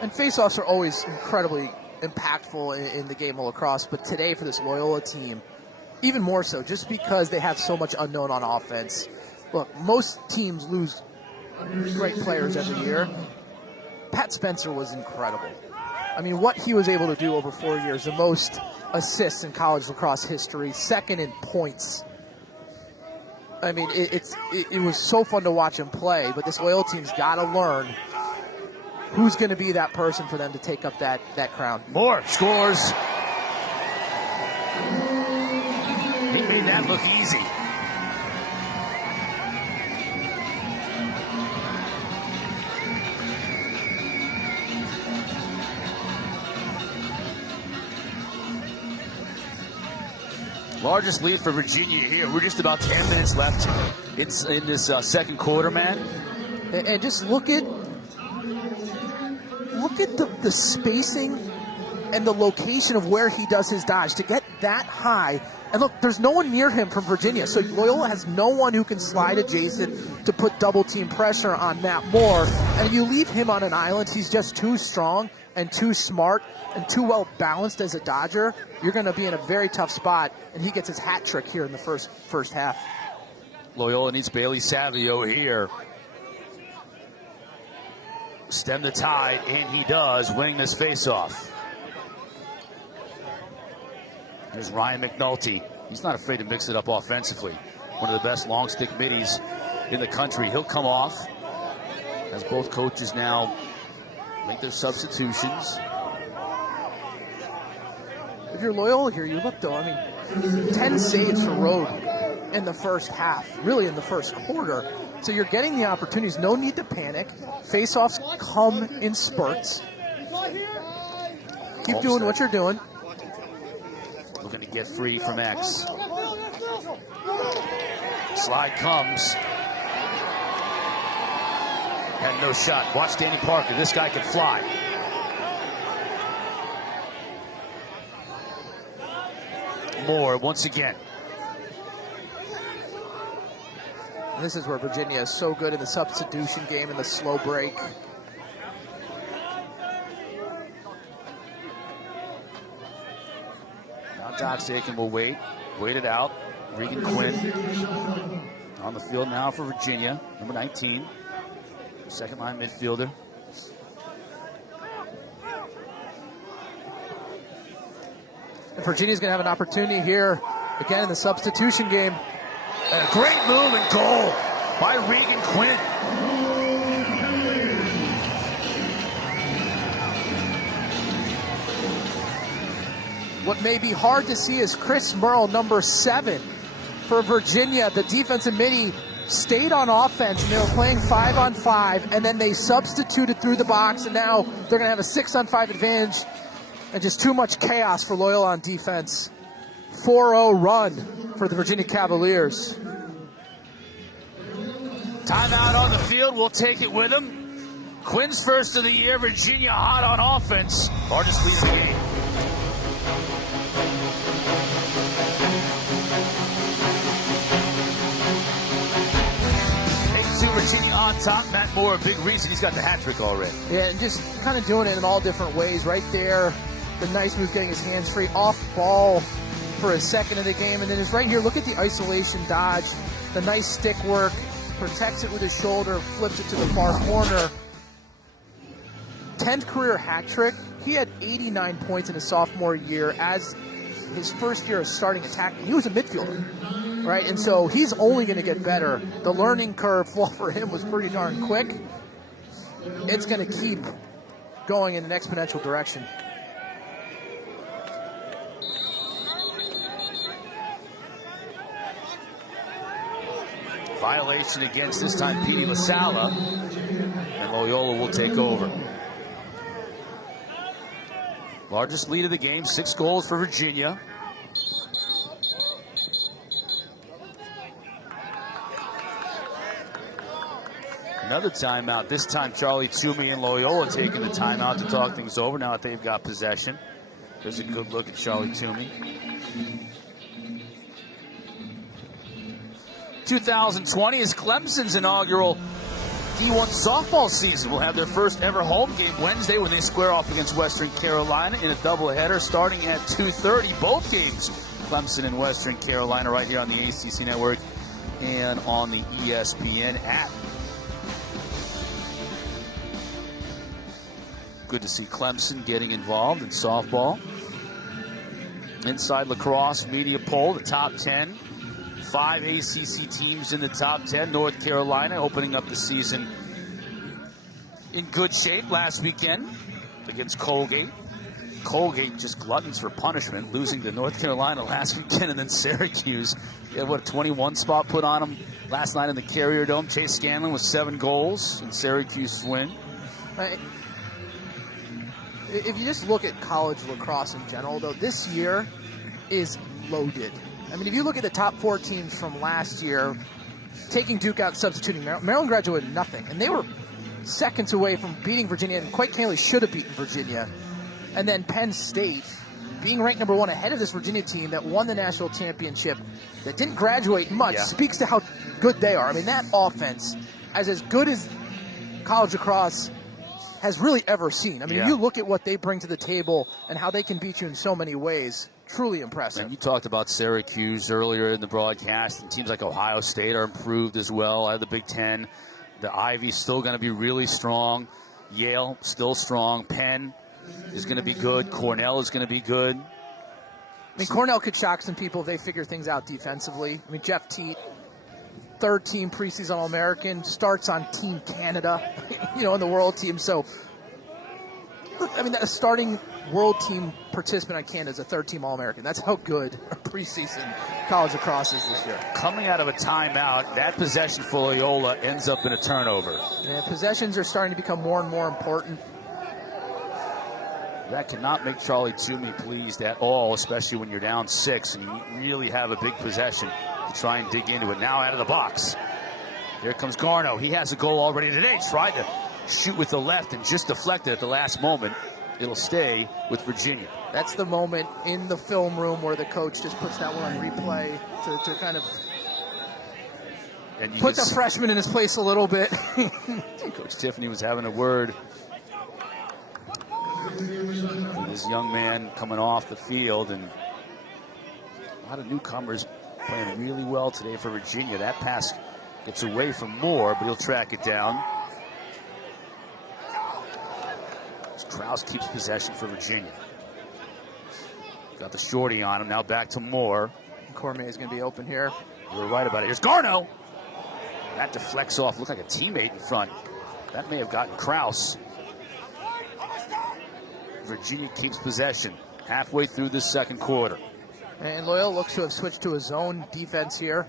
And face-offs are always incredibly impactful in the game of lacrosse. But today for this Loyola team, even more so, just because they have so much unknown on offense. Look, most teams lose great players every year. Pat Spencer was incredible. I mean, what he was able to do over 4 years, the most assists in college lacrosse history, second in points. I mean, it was so fun to watch him play, but this Loyola team's got to learn who's going to be that person for them to take up that crown. Moore scores. He made that look easy. Largest lead for Virginia here. We're just about 10 minutes left in this second quarter, man. And just look at the spacing and the location of where he does his dodge to get that high. And look, there's no one near him from Virginia, so Loyola has no one who can slide adjacent to put double team pressure on Matt Moore. And if you leave him on an island, he's just too strong and too smart and too well balanced as a dodger. You're going to be in a very tough spot, and he gets his hat trick here in the first half. Loyola needs Bailey Savio here. Stem the tide, and he does, winning this faceoff. There's Ryan McNulty. He's not afraid to mix it up offensively. One of the best long stick middies in the country. He'll come off as both coaches now make their substitutions. If you're Loyola here, you look though, I mean, 10 saves for Road in the first half, really in the first quarter. So you're getting the opportunities, no need to panic. Face-offs come in spurts. Keep doing what you're doing. Looking to get free from X. Slide comes. Had no shot. Watch Danny Parker. This guy can fly. Moore once again. And this is where Virginia is so good in the substitution game and the slow break. Now Doc's taking will wait it out. Regan Quinn on the field now for Virginia, number 19, second line midfielder. And Virginia's going to have an opportunity here again in the substitution game. And a great move and goal by Regan Quinn. What may be hard to see is Chris Merle, number 7 for Virginia. The defensive midi stayed on offense, and they were playing 5-on-5, and then they substituted through the box, and now they're going to have a 6-on-5 advantage, and just too much chaos for Loyola on defense. 4-0 run for the Virginia Cavaliers. Timeout on the field. We'll take it with him. Quinn's first of the year. Virginia hot on offense. Largest lead of the game. Virginia on top. Matt Moore, a big reason he's got the hat trick already. Yeah, and just kind of doing it in all different ways. Right there, the nice move, getting his hands free, off ball for a second of the game. And then it's right here, look at the isolation dodge, the nice stick work, protects it with his shoulder, flips it to the far corner. 10th career hat trick. He had 89 points in his sophomore year as his first year of starting attacking. He was a midfielder. Right, and so he's only going to get better. The learning curve for him was pretty darn quick. It's going to keep going in an exponential direction. Violation against, this time, Petey LaSala, and Loyola will take over. Largest lead of the game, 6 goals for Virginia. Another timeout. This time, Charlie Toomey and Loyola taking the timeout to talk things over now that they've got possession. There's a good look at Charlie Toomey. 2020 is Clemson's inaugural D1 softball season. Will have their first ever home game Wednesday when they square off against Western Carolina in a doubleheader starting at 2:30. Both games, Clemson and Western Carolina, right here on the ACC Network and on the ESPN app. Good to see Clemson getting involved in softball. Inside lacrosse media poll, the top 10. 5 ACC teams in the top 10. North Carolina opening up the season in good shape last weekend against Colgate. Colgate just gluttons for punishment, losing to North Carolina last weekend, and then Syracuse. They had, what, a 21 spot put on them last night in the Carrier Dome. Chase Scanlon with 7 goals in Syracuse's win. If you just look at college lacrosse in general, though, this year is loaded. I mean, if you look at the top 4 teams from last year, taking Duke out, substituting Maryland graduated nothing, and they were seconds away from beating Virginia, and quite clearly should have beaten Virginia. And then Penn State, being ranked number 1 ahead of this Virginia team that won the national championship, that didn't graduate much, speaks to how good they are. I mean, that offense, as good as college lacrosse has really ever seen. I mean, if you look at what they bring to the table and how they can beat you in so many ways, truly impressive. And you talked about Syracuse earlier in the broadcast, and teams like Ohio State are improved as well. Out of the Big Ten, the Ivy's still going to be really strong. Yale, still strong. Penn is going to be good. Cornell is going to be good. I mean, Cornell could shock some people if they figure things out defensively. I mean, Jeff Teat, 3rd-team preseason All-American, starts on Team Canada, in the World Team. So I mean, a starting world team participant on Canada is a third-team All-American. That's how good a preseason college lacrosse is this year. Coming out of a timeout, that possession for Loyola ends up in a turnover. Yeah, possessions are starting to become more and more important. That cannot make Charlie Toomey pleased at all, especially when you're down 6 and you really have a big possession to try and dig into it. Now out of the box. Here comes Garno. He has a goal already today. Tried to shoot with the left and just deflected at the last moment. It'll stay with Virginia. That's the moment in the film room where the coach just puts that one on replay to kind of put the freshman in his place a little bit. Coach Tiffany was having a word with this young man coming off the field, and a lot of newcomers playing really well today for Virginia. That pass gets away from Moore, but he'll track it down. Krause keeps possession for Virginia. Got the shorty on him. Now back to Moore. Cormier is going to be open here. You were right about it. Here's Garno. That deflects off. Looked like a teammate in front. That may have gotten Krause. Virginia keeps possession halfway through this second quarter. And Loyola looks to have switched to a zone defense here.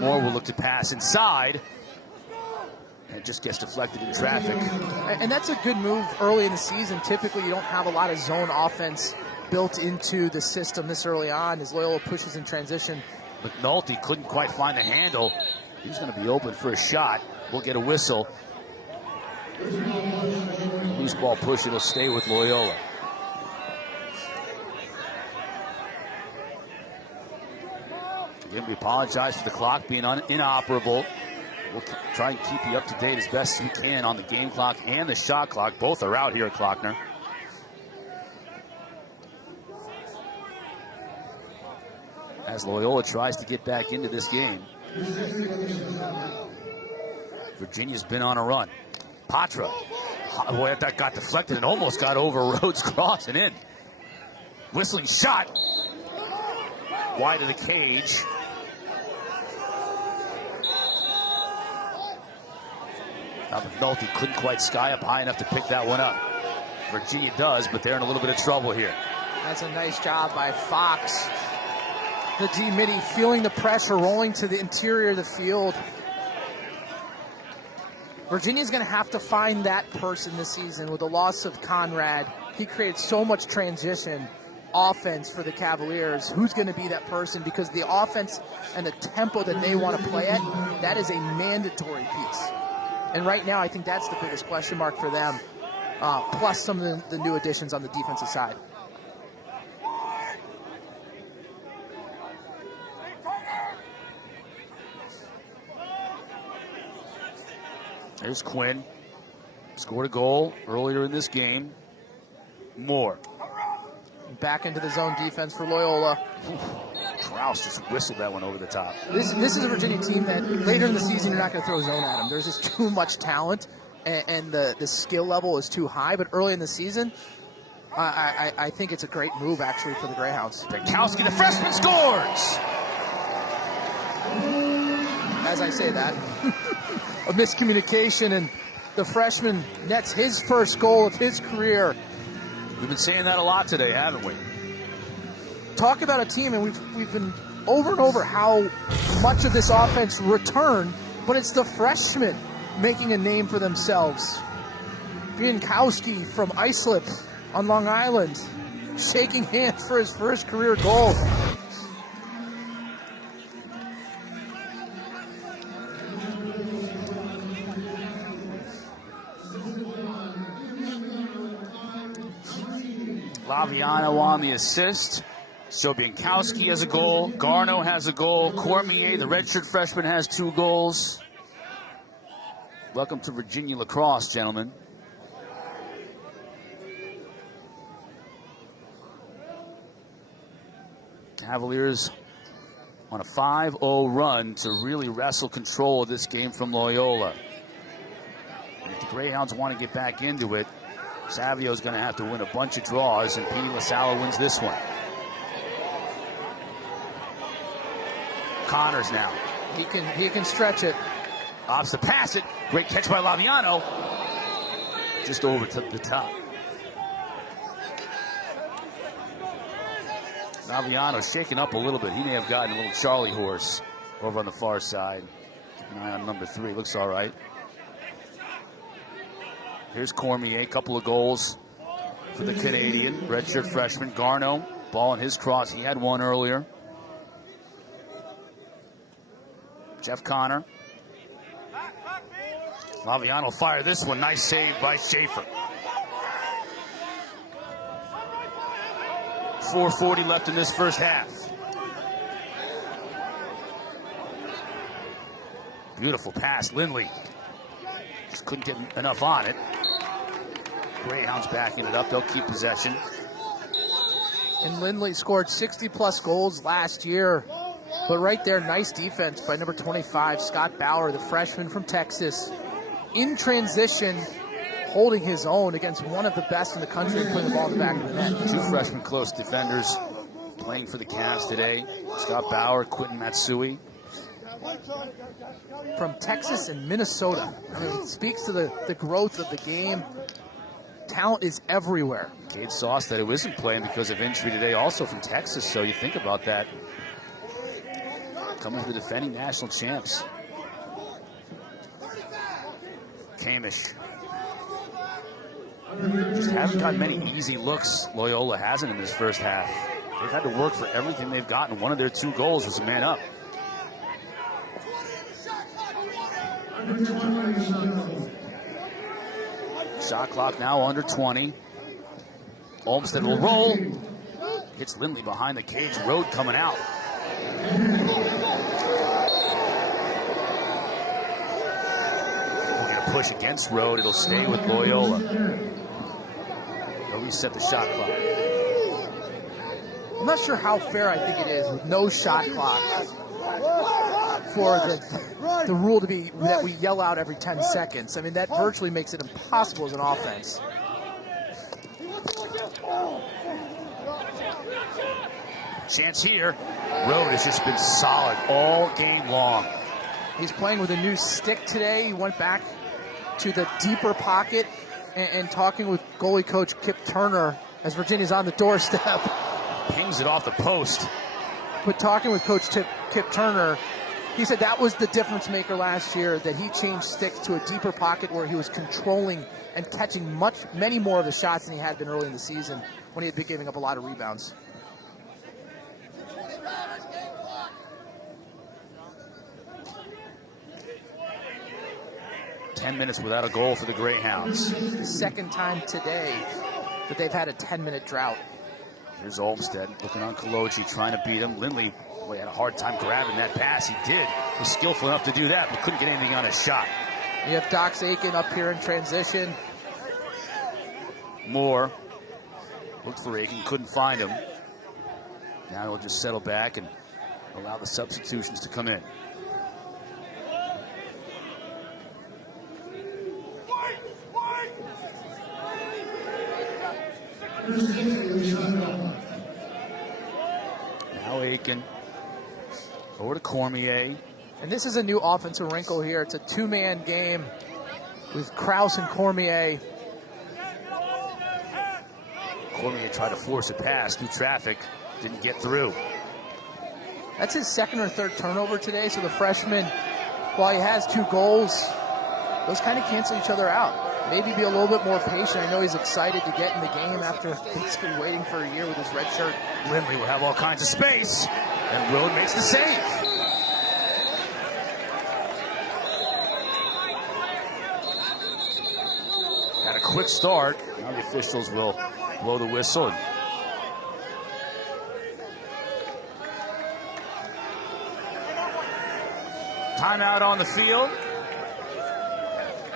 Moore will look to pass inside. And it just gets deflected in traffic. And that's a good move early in the season. Typically, you don't have a lot of zone offense built into the system this early on as Loyola pushes in transition. McNulty couldn't quite find the handle. He's going to be open for a shot. We'll get a whistle. Loose ball push. It'll stay with Loyola. Again, we apologize for the clock being inoperable. We'll try and keep you up to date as best as we can on the game clock and the shot clock. Both are out here at Klockner. As Loyola tries to get back into this game. Virginia's been on a run. Patra. Oh, boy, that got deflected and almost got over Rhodes cross and in. Whistling shot. Wide of the cage. Now McNulty couldn't quite sky up high enough to pick that one up. Virginia does, but they're in a little bit of trouble here. That's a nice job by Fox. The D-midi feeling the pressure, rolling to the interior of the field. Virginia's going to have to find that person this season with the loss of Conrad. He created so much transition offense for the Cavaliers. Who's going to be that person? Because the offense and the tempo that they want to play at, that is a mandatory piece. And right now, I think that's the biggest question mark for them, plus some of the new additions on the defensive side. There's Quinn. Scored a goal earlier in this game. Moore. Back into the zone defense for Loyola. Krause just whistled that one over the top. This is a Virginia team that later in the season you're not going to throw zone at them. There's just too much talent, and the skill level is too high. But early in the season, I think it's a great move actually for the Greyhounds. Penkowski, the freshman, scores. As I say that, a miscommunication, and the freshman nets his first goal of his career. We've been saying that a lot today, haven't we? Talk about a team, and we've been over and over how much of this offense returned, but it's the freshmen making a name for themselves. Penkowski from Islip on Long Island, shaking hands for his first career goal. Laviano on the assist. Sobiankowski has a goal. Garno has a goal. Cormier, the redshirt freshman, has 2 goals. Welcome to Virginia lacrosse, gentlemen. Cavaliers on a 5-0 run to really wrestle control of this game from Loyola. And if the Greyhounds want to get back into it, Savio's going to have to win a bunch of draws, and Petey LaSala wins this one. Connors now. He can stretch it. Opts to pass it. Great catch by Laviano. just over to the top. Laviano shaking up a little bit. He may have gotten a little Charlie horse over on the far side. Keep an eye on number 3. Looks all right. Here's Cormier. Couple of goals for the Canadian. Redshirt freshman. Garneau. Ball in his cross. He had one earlier. Jeff Connor. Laviano fire this one. Nice save by Schaefer. 4:40 left in this first half. Beautiful pass. Lindley just couldn't get enough on it. Greyhounds backing it up. They'll keep possession. And Lindley scored 60-plus goals last year. But right there, nice defense by number 25, Scott Bauer, the freshman from Texas. In transition, holding his own against one of the best in the country and putting the ball in the back of the net. 2 freshman close defenders playing for the Cavs today. Scott Bauer, Quentin Matsui. From Texas and Minnesota. I mean, it speaks to the growth of the game. Talent is everywhere. Cade Sauce that it isn't playing because of injury today, also from Texas, so you think about that. Coming to the defending national champs. Kamish. Just haven't got many easy looks. Loyola hasn't in this first half. They've had to work for everything they've gotten. One of their 2 goals was a man up. Shot clock now under 20. Olmsted will roll. Hits Lindley behind the cage. Road coming out. We're going to push against Road. It'll stay with Loyola. They'll reset the shot clock. I'm not sure how fair I think it is with no shot clock for the rule to be that we yell out every 10 seconds. I mean, that virtually makes it impossible as an offense. Chance here. Road has just been solid all game long. He's playing with a new stick today. He went back to the deeper pocket and talking with goalie coach Kip Turner as Virginia's on the doorstep. Pings it off the post. But talking with Coach Kip Turner, he said that was the difference maker last year, that he changed sticks to a deeper pocket where he was controlling and catching many more of the shots than he had been early in the season when he had been giving up a lot of rebounds. Ten minutes without a goal for the Greyhounds. Second time today that they've had a 10-minute drought. Here's Olmsted looking on Kaloji, trying to beat him. Lindley had a hard time grabbing that pass. He did. He was skillful enough to do that, but couldn't get anything on his shot. You have Dox Aiken up here in transition. Moore looked for Aiken, couldn't find him. Now he'll just settle back and allow the substitutions to come in. Now Aiken over to Cormier. And this is a new offensive wrinkle here. It's a 2-man game with Krause and Cormier. Cormier tried to force a pass through traffic, didn't get through. That's his second or third turnover today, so the freshman, while he has 2 goals, those kind of cancel each other out. Maybe be a little bit more patient. I know he's excited to get in the game after he's been waiting for a year with his red shirt. Lindley will have all kinds of space, and Road makes the save. Had a quick start. Now the officials will blow the whistle. Timeout on the field.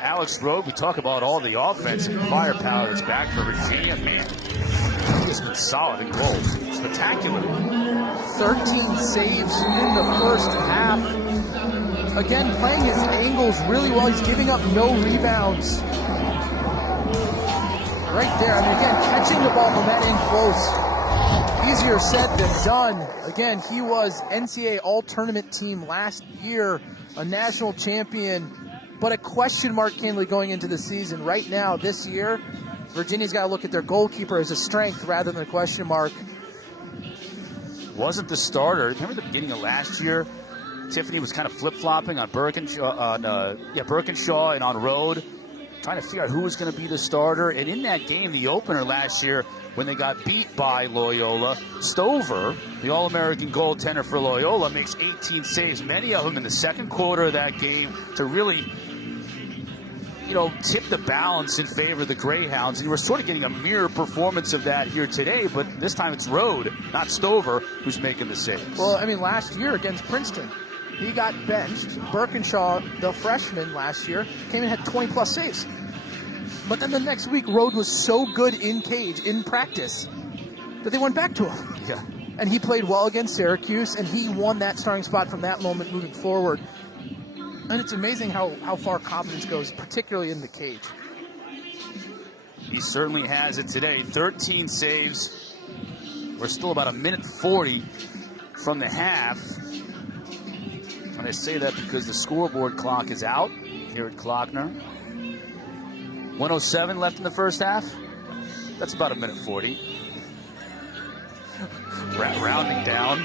Alex Road, we talk about all the offensive firepower that's back for Virginia. Man, he has been solid in goal. Spectacular. 13 saves in the first half. Again, playing his angles really well. He's giving up no rebounds. Right there, I mean, again, catching the ball from that end close. Easier said than done. Again, he was NCAA All-Tournament team last year, a national champion. but a question mark Kinley going into the season. Right now, this year, Virginia's got to look at their goalkeeper as a strength rather than a question mark. Wasn't the starter. Remember the beginning of last year? Tiffany was kind of flip-flopping on Birkinshaw and on road, trying to figure out who was going to be the starter. And in that game, the opener last year, when they got beat by Loyola, Stover, the All-American goaltender for Loyola, makes 18 saves, many of them in the second quarter of that game, to really, tip the balance in favor of the Greyhounds. And we're sort of getting a mirror performance of that here today, but this time it's Rode, not Stover, who's making the saves. Well, I mean, last year against Princeton, he got benched. Birkinshaw, the freshman last year, came and had 20-plus saves. But then the next week, Rode was so good in cage, in practice, that they went back to him. Yeah. And he played well against Syracuse, and he won that starting spot from that moment moving forward. And it's amazing how far confidence goes, particularly in the cage. He certainly has it today. 13 saves. We're still about 1:40 from the half. And I say that because the scoreboard clock is out here at Klockner. 1:07 left in the first half. That's about 1:40. Rounding down.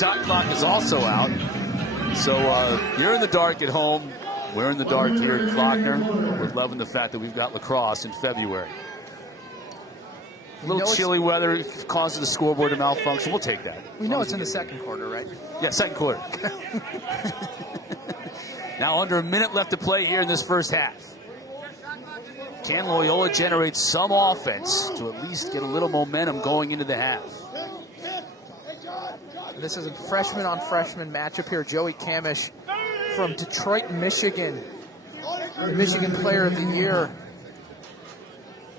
Shot clock is also out. So you're in the dark at home. We're in the dark here at Klockner. We're loving the fact that we've got lacrosse in February. A little chilly weather causes the scoreboard to malfunction. We'll take that. We know it's in the second quarter, right? Yeah, second quarter. Now under a minute left to play here in this first half. Can Loyola generate some offense to at least get a little momentum going into the half? This is a freshman-on-freshman matchup here. Joey Kamish from Detroit, Michigan, the Michigan Player of the Year,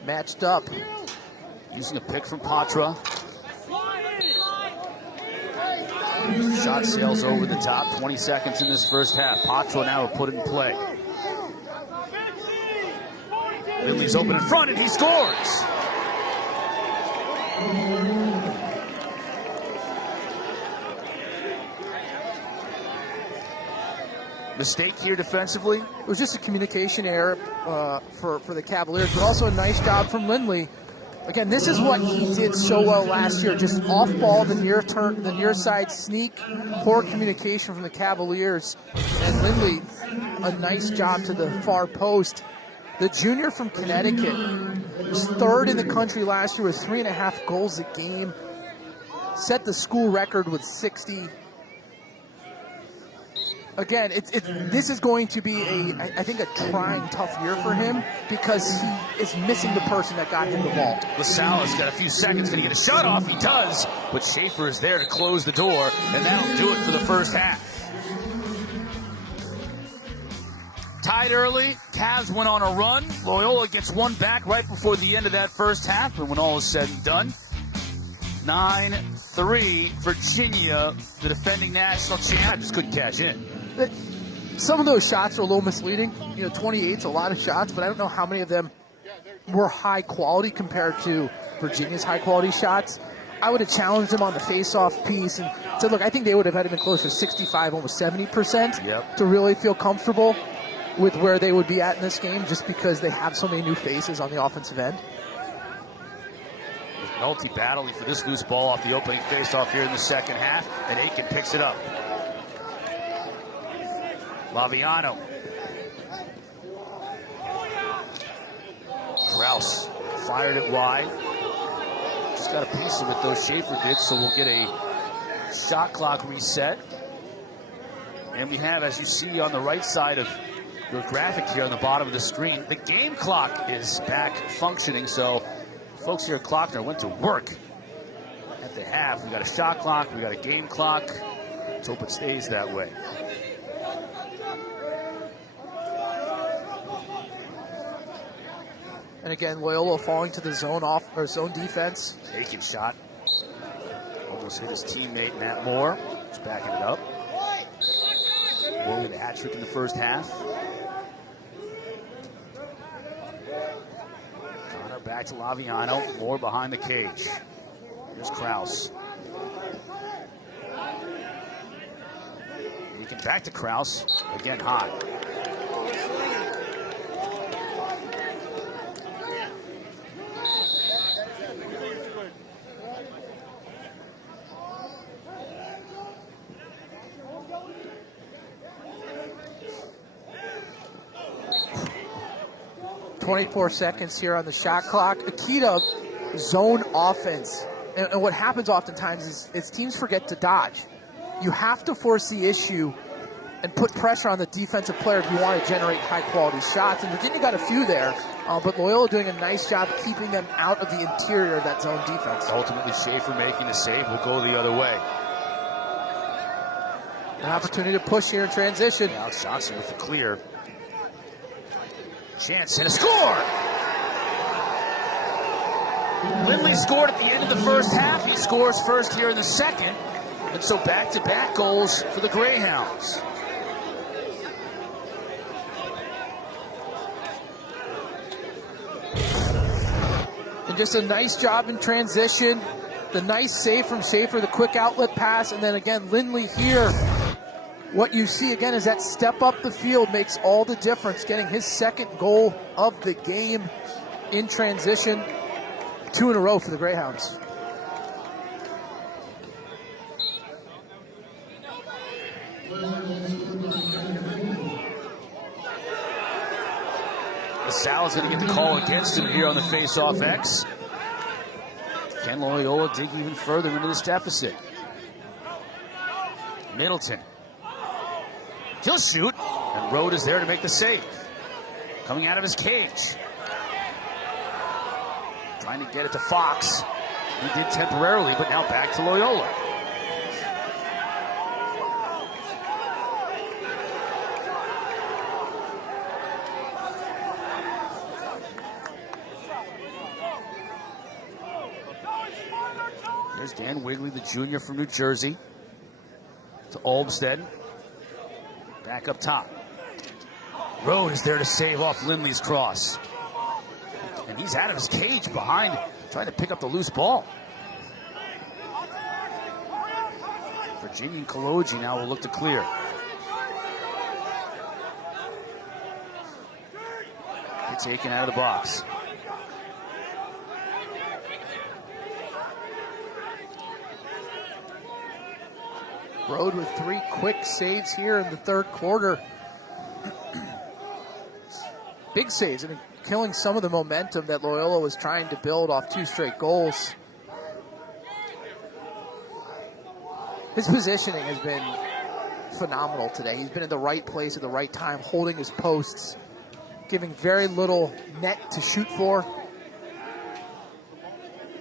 matched up. Using a pick from Patra. Shot sails over the top. 20 seconds in this first half. Patra now will put it in play. Lindley's open in front, and he scores. Mistake here defensively. It was just a communication error for the Cavaliers, but also a nice job from Lindley. Again, this is what he did so well last year. Just off ball, the near side sneak, poor communication from the Cavaliers, and Lindley, a nice job to the far post. The junior from Connecticut was third in the country last year with 3.5 goals a game. Set the school record with 60. Again, this is going to be I think a trying, tough year for him because he is missing the person that got him the ball. LaSalle's got a few seconds, going to get a shot off. He does, but Schaefer is there to close the door, and that'll do it for the first half. Tied early, Cavs went on a run. Loyola gets one back right before the end of that first half, and when all is said and done, 9-3, Virginia, the defending national champ, just couldn't cash in. Some of those shots are a little misleading. 28's a lot of shots, but I don't know how many of them were high quality compared to Virginia's high quality shots. I would have challenged them on the face-off piece and said, look, I think they would have had to be closer to 65, almost 70% to really feel comfortable with where they would be at in this game, just because they have so many new faces on the offensive end. Nolte battling for this loose ball off the opening face-off here in the second half, and Aiken picks it up. Laviano. Kraus fired it wide. Just got a piece of it, though, Schaefer did, so we'll get a shot clock reset. And we have, as you see on the right side of your graphic here on the bottom of the screen, the game clock is back functioning, so folks here at Klockner went to work at the half. We got a shot clock, we got a game clock. Let's hope it stays that way. And again, Loyola falling to the zone defense. Aiken shot. Almost hit his teammate Matt Moore. Just backing it up. Moore with a hat trick in the first half. Connor back to Laviano. Moore behind the cage. Here's Kraus. Aiken back to Kraus. Again high. 24 seconds here on the shot clock. Akita, zone offense. And what happens oftentimes is teams forget to dodge. You have to force the issue and put pressure on the defensive player if you want to generate high-quality shots. And Virginia got a few there, but Loyola doing a nice job keeping them out of the interior of that zone defense. Ultimately, Schaefer making the save will go the other way. An opportunity to push here in transition. Alex Johnson with the clear. Chance and a score! Lindley scored at the end of the first half. He scores first here in the second. And so back-to-back goals for the Greyhounds. And just a nice job in transition. The nice save from Schaefer, the quick outlet pass, and then again, Lindley here. What you see again is that step up the field makes all the difference, getting his second goal of the game in transition. 2 in a row for the Greyhounds. LaSalle's going to get the call against him here on the face-off X. Can Loyola dig even further into this deficit? Middleton. He'll shoot, and Rode is there to make the save. Coming out of his cage. Trying to get it to Fox. He did temporarily, but now back to Loyola. There's Dan Wigley, the junior from New Jersey. To Olmstead. Back up top. Rode is there to save off Lindley's cross. And he's out of his cage behind, trying to pick up the loose ball. Virginia and Kaloji now will look to clear. They're taken out of the box. Rode with 3 quick saves here in the third quarter. Big saves, I mean, killing some of the momentum that Loyola was trying to build off 2 straight goals. His positioning has been phenomenal today. He's been in the right place at the right time, holding his posts, giving very little net to shoot for.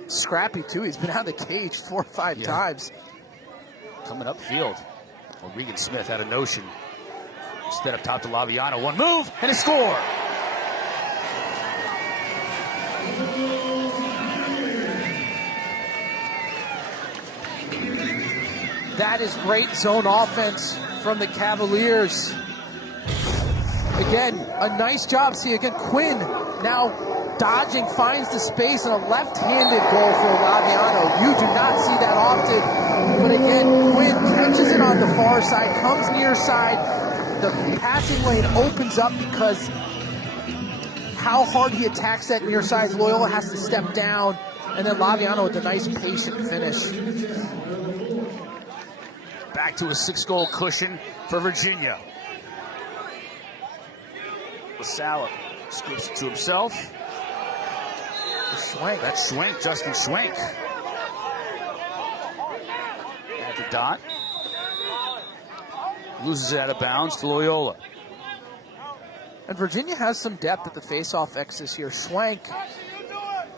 Scrappy, too. He's been out of the cage 4 or 5 times. Coming upfield. Well, Regan Smith had a notion. Instead up top to Laviano. One move and a score. That is great zone offense from the Cavaliers. Again, a nice job. See, again, Quinn now dodging, finds the space, and a left-handed goal for Laviano. You do not see that often. But again, Quinn catches it on the far side, comes near side. The passing lane opens up because how hard he attacks that near side. Loyola has to step down. And then Laviano with a nice patient finish. Back to a 6-goal cushion for Virginia. LaSalle scoops it to himself. Schwenk. That's Schwenk, Justin Schwenk. At the dot. Loses it out of bounds to Loyola. And Virginia has some depth at the face-off X this year. Schwenk,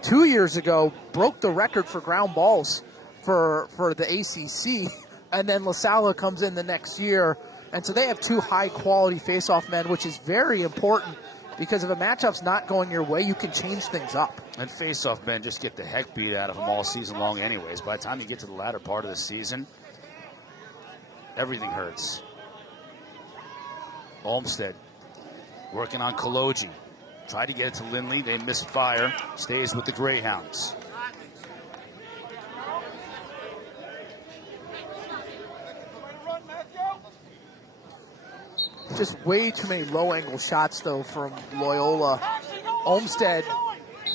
2 years ago, broke the record for ground balls for the ACC. And then LaSalle comes in the next year. And so they have 2 high-quality face-off men, which is very important because if a matchup's not going your way, you can change things up. And face-off men just get the heck beat out of them all season long anyways. By the time you get to the latter part of the season, everything hurts. Olmstead working on Kaloji. Tried to get it to Lindley. They missed fire. Stays with the Greyhounds. Just way too many low-angle shots, though, from Loyola. Olmstead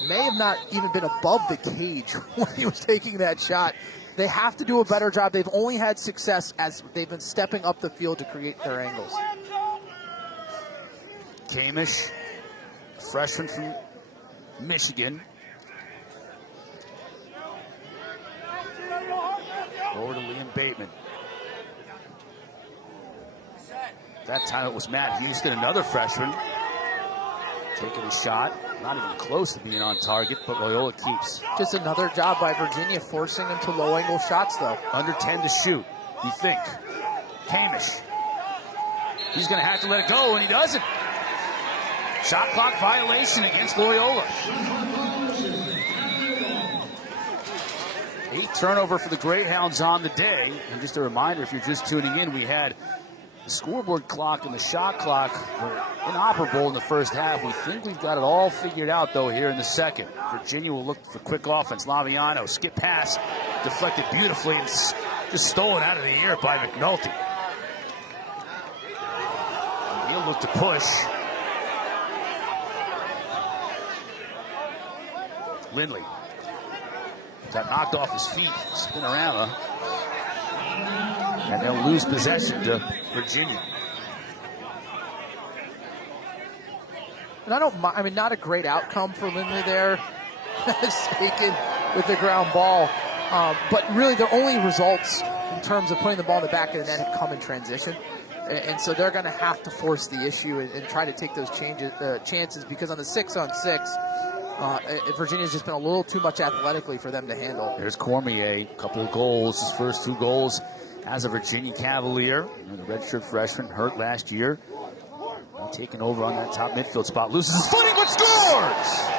may have not even been above the cage when he was taking that shot. They have to do a better job. They've only had success as they've been stepping up the field to create their angles. Kamish, freshman from Michigan. Over to Liam Bateman. That time it was Matt Houston, another freshman, taking a shot. Not even close to being on target, but Loyola keeps. Just another job by Virginia, forcing him to low-angle shots, though. Under 10 to shoot, you think. Kamish. He's going to have to let it go, and he doesn't. Shot clock violation against Loyola. 8 turnover for the Greyhounds on the day. And just a reminder, if you're just tuning in, we had the scoreboard clock and the shot clock were inoperable in the first half. We think we've got it all figured out, though, here in the second. Virginia will look for quick offense. Laviano, skip pass, deflected beautifully, and just stolen out of the air by McNulty. And he'll look to push. Lindley got knocked off his feet, spin around, and they'll lose possession to Virginia. And I don't mind, I mean, not a great outcome for Lindley there. Taken with the ground ball. But really, their only results in terms of putting the ball in the back of the net have come in transition. And so they're going to have to force the issue and try to take those chances, because on the 6-on-6, Virginia's just been a little too much athletically for them to handle. There's Cormier, a couple of goals, his first 2 goals as a Virginia Cavalier. The redshirt freshman, hurt last year. Now taking over on that top midfield spot. Loses his footing, but scores!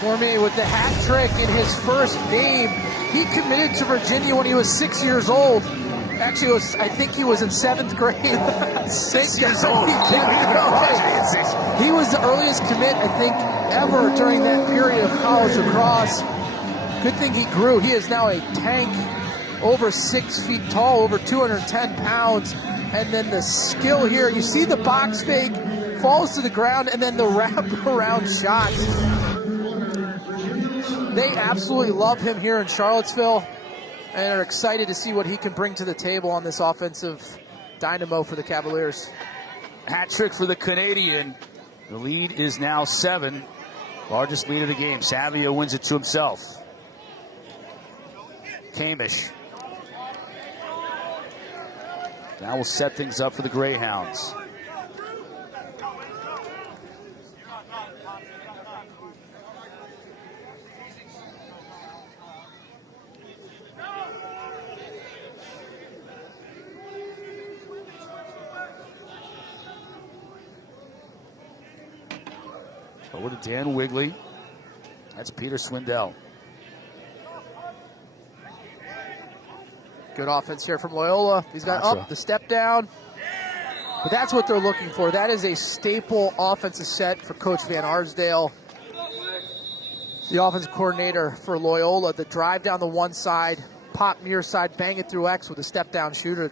Cormier with the hat trick in his first game. He committed to Virginia when he was 6 years old. Actually, I think he was in 7th grade. 6 years old. He was the earliest commit, I think, ever during that period of college lacrosse. Good thing he grew. He is now a tank, over 6 feet tall, over 210 pounds. And then the skill here, you see the box fake, falls to the ground, and then the wrap-around shots. They absolutely love him here in Charlottesville and are excited to see what he can bring to the table on this offensive dynamo for the Cavaliers. Hat trick for the Canadian. The lead is now 7. Largest lead of the game. Savio wins it to himself. Kamish. Now we'll set things up for the Greyhounds. Over to Dan Wigley. That's Peter Swindell. Good offense here from Loyola. He's got up the step down. But that's what they're looking for. That is a staple offensive set for Coach Van Arsdale, the offensive coordinator for Loyola. The drive down the one side, pop near side, bang it through X with a step down shooter.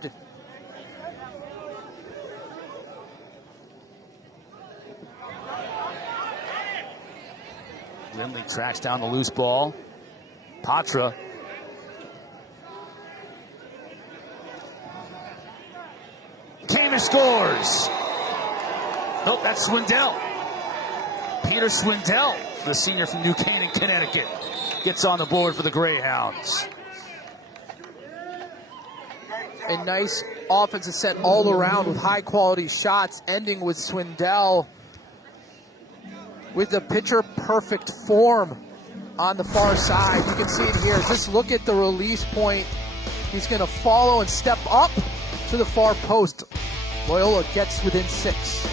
Lindley tracks down the loose ball. Patra. Kamish scores. Nope, that's Swindell. Peter Swindell, the senior from New Canaan, Connecticut, gets on the board for the Greyhounds. A nice offensive set all around with high-quality shots, ending with Swindell with the picture-perfect form on the far side. You can see it here. Just look at the release point. He's going to follow and step up to the far post. Loyola gets within 6.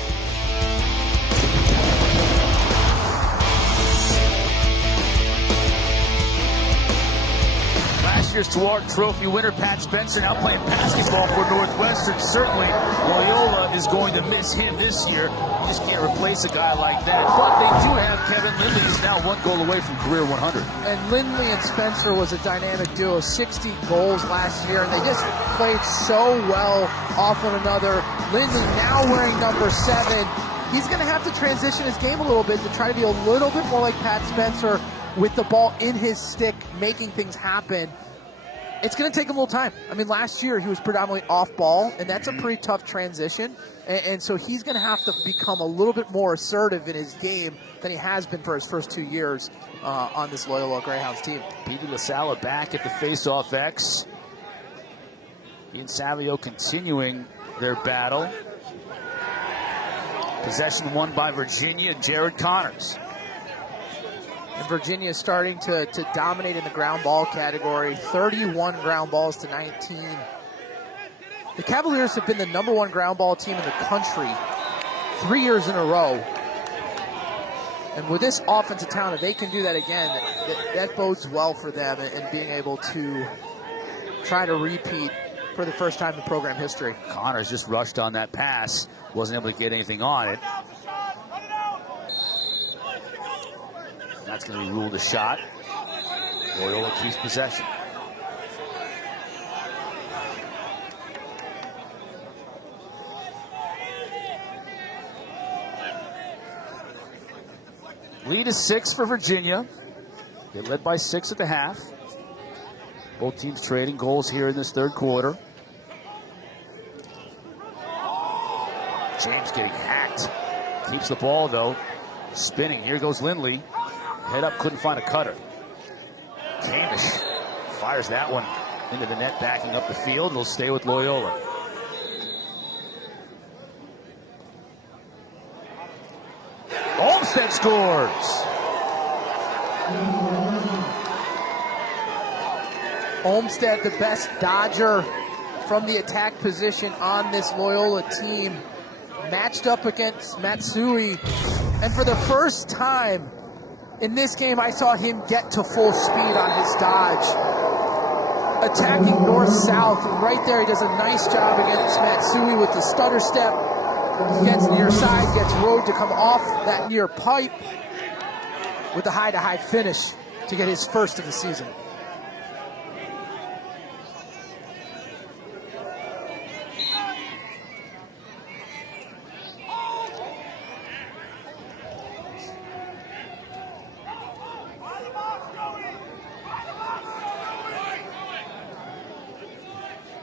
Last year's Tuart Trophy winner Pat Spencer now playing basketball for Northwestern. Certainly Loyola is going to miss him this year. You just can't replace a guy like that. But they do have Kevin Lindley, who's now 1 goal away from career 100. And Lindley and Spencer was a dynamic duo, 60 goals last year, and they just played so well off one another. Lindley now wearing number 7. He's going to have to transition his game a little bit to try to be a little bit more like Pat Spencer with the ball in his stick, making things happen. It's going to take him a little time. I mean, last year he was predominantly off ball, and that's a pretty tough transition. And so he's going to have to become a little bit more assertive in his game than he has been for his first 2 years on this Loyola Greyhounds team. Petey LaSala back at the face-off X. He and Savio continuing their battle. Possession won by Virginia and Jared Connors. And Virginia is starting to dominate in the ground ball category. 31 ground balls to 19. The Cavaliers have been the #1 ground ball team in the country 3 years in a row. And with this offensive talent, if they can do that again, that bodes well for them in being able to try to repeat for the first time in program history. Connors just rushed on that pass, wasn't able to get anything on it. That's going to be ruled a shot. Loyola keeps possession. Lead is 6 for Virginia. They led by 6 at the half. Both teams trading goals here in this third quarter. James getting hacked. Keeps the ball, though. Spinning. Here goes Lindley. Head up, couldn't find a cutter. Kamish fires that one into the net, backing up the field. It'll stay with Loyola. Olmstead scores. Olmstead, the best dodger from the attack position on this Loyola team, matched up against Matsui. And for the first time in this game, I saw him get to full speed on his dodge. Attacking north-south, and right there he does a nice job against Matsui with the stutter step. He gets near side, gets Rode to come off that near pipe with a high-to-high finish to get his first of the season.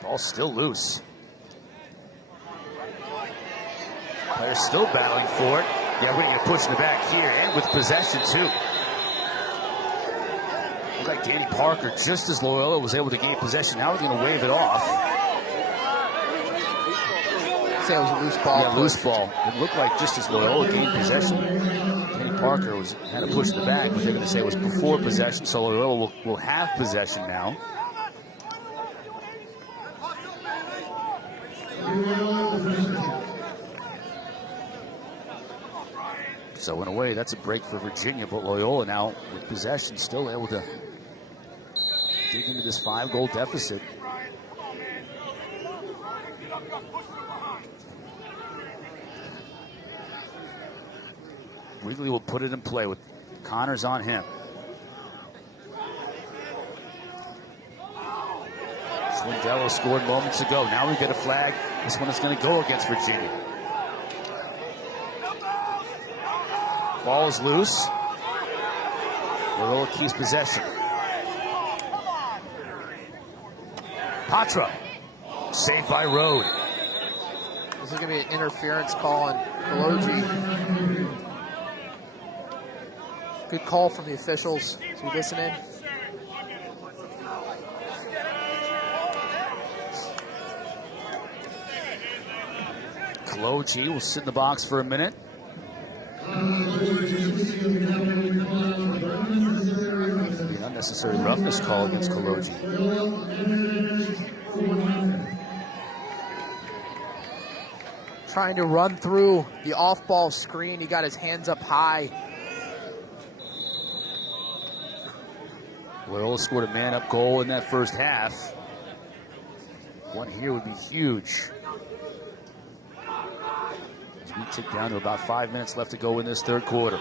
Ball's still loose. Players still battling for it. Yeah, we're going to get pushed in the back here and with possession, too. Looked like Danny Parker, just as Loyola was able to gain possession. Now we're going to wave it off. Say it was a loose ball. Yeah, loose ball. It looked like just as Loyola gained possession, Danny Parker had a push in the back, but they're going to say it was before possession, so Loyola will have possession now. So in a way, that's a break for Virginia, but Loyola now with possession still able to dig into this 5-goal deficit. Wrigley will put it in play with Connors on him. Swindello scored moments ago. Now we get a flag. This one is going to go against Virginia. Ball is loose. Loyola keeps possession. Patra. Saved by Rode. This is going to be an interference call on Kaloji. Good call from the officials. Is we listening? Kaloji will sit in the box for a minute. Be an unnecessary roughness call against Kaloji. Trying to run through the off-ball screen. He got his hands up high. Loyola scored a man-up goal in that first half. One here would be huge. As we tick down to about 5 minutes left to go in this third quarter.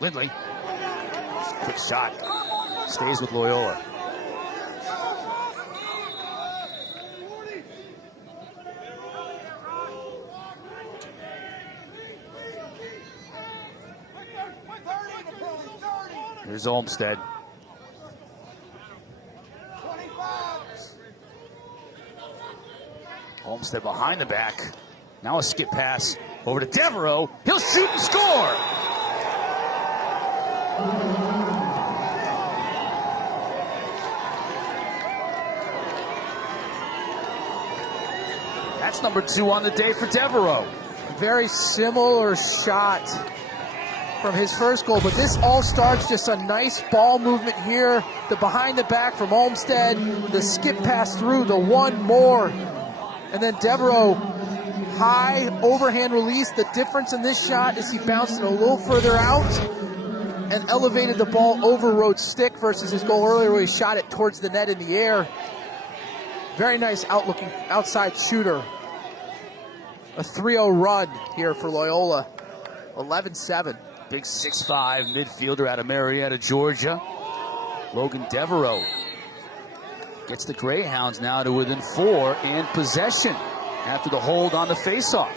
Lindley. Quick shot. Stays with Loyola. Here's Olmsted. Olmsted behind the back. Now a skip pass over to Devereaux. He'll shoot and score. That's number 2 on the day for Devereaux. Very similar shot from his first goal, but this all starts just a nice ball movement here. The behind the back from Olmsted, the skip pass through, the one more, and then Devereaux, high overhand release. The difference in this shot is he bounced it a little further out and elevated the ball over Rhodes' stick versus his goal earlier where he shot it towards the net in the air. Very nice outlooking outside shooter. A 3-0 run here for Loyola, 11-7. Big 6'5" midfielder out of Marietta, Georgia. Logan Devereaux gets the Greyhounds now to within 4 and possession after the hold on the faceoff.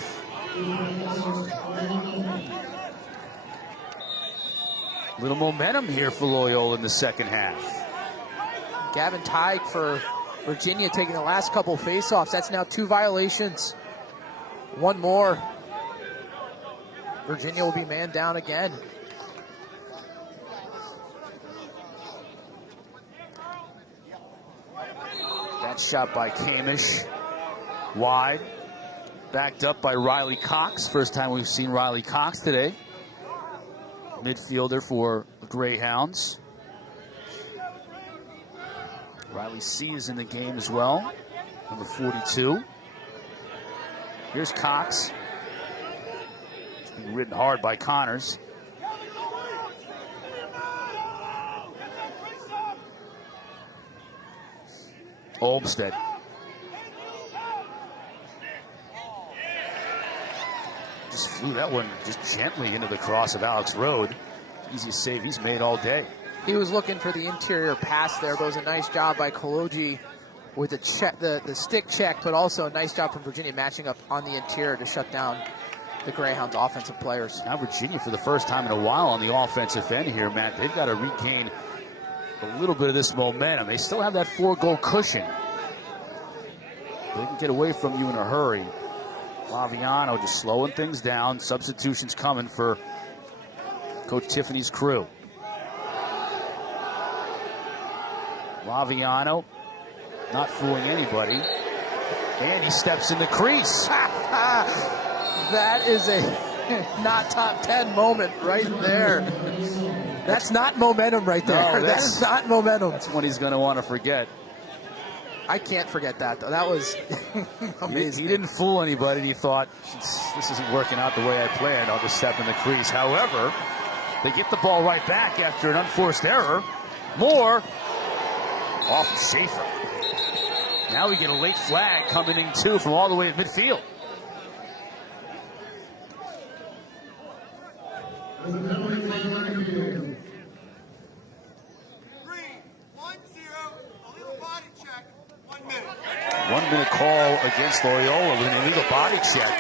Little momentum here for Loyola in the second half. Gavin Tighe for Virginia taking the last couple faceoffs. That's now 2 violations. One more. Virginia will be man down again. That shot by Kamish. Wide. Backed up by Riley Cox. First time we've seen Riley Cox today. Midfielder for the Greyhounds. Riley C is in the game as well. Number 42. Here's Cox. He's being ridden hard by Connors. Olmsted. Just flew that one just gently into the cross of Alex Road. Easiest save he's made all day. He was looking for the interior pass there, but it was a nice job by Koloji with the stick check, but also a nice job from Virginia matching up on the interior to shut down the Greyhounds' offensive players. Now Virginia, for the first time in a while on the offensive end here, Matt, they've got to regain a little bit of this momentum. They still have that 4-goal cushion. They can get away from you in a hurry. Laviano just slowing things down. Substitutions coming for Coach Tiffany's crew. Laviano not fooling anybody. And he steps in the crease. That is a not top 10 moment right there. That's not momentum right there. No, that is not momentum. That's what he's going to want to forget. I can't forget that, though. That was amazing. He didn't fool anybody. He thought, this isn't working out the way I planned. I'll just step in the crease. However, they get the ball right back after an unforced error. Moore off of Schaefer. Now we get a late flag coming in, too, from all the way at midfield. One-minute call against Loyola with an illegal body check.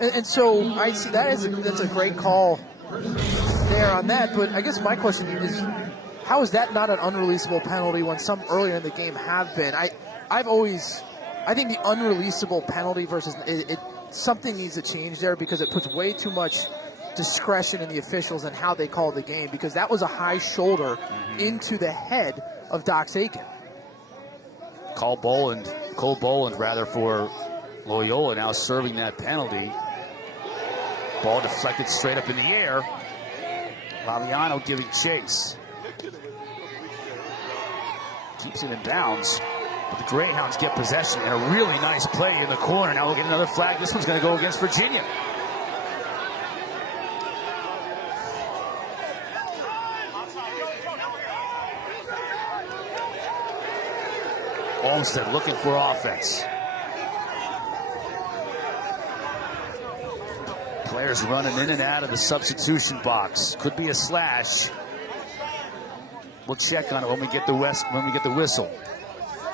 And so I see that's a great call there on that. But I guess my question is, how is that not an unreleasable penalty when some earlier in the game have been? I think the unreleasable penalty versus something needs to change there because it puts way too much discretion in the officials and how they call the game, because that was a high shoulder into the head of Dox Aiken. Cole Boland for Loyola now serving that penalty. Ball deflected straight up in the air. Laviano giving chase. Keeps it in bounds. But the Greyhounds get possession and a really nice play in the corner. Now we'll get another flag. This one's going to go against Virginia. Olmsted looking for offense. Players running in and out of the substitution box. Could be a slash. We'll check on it when we get the whistle.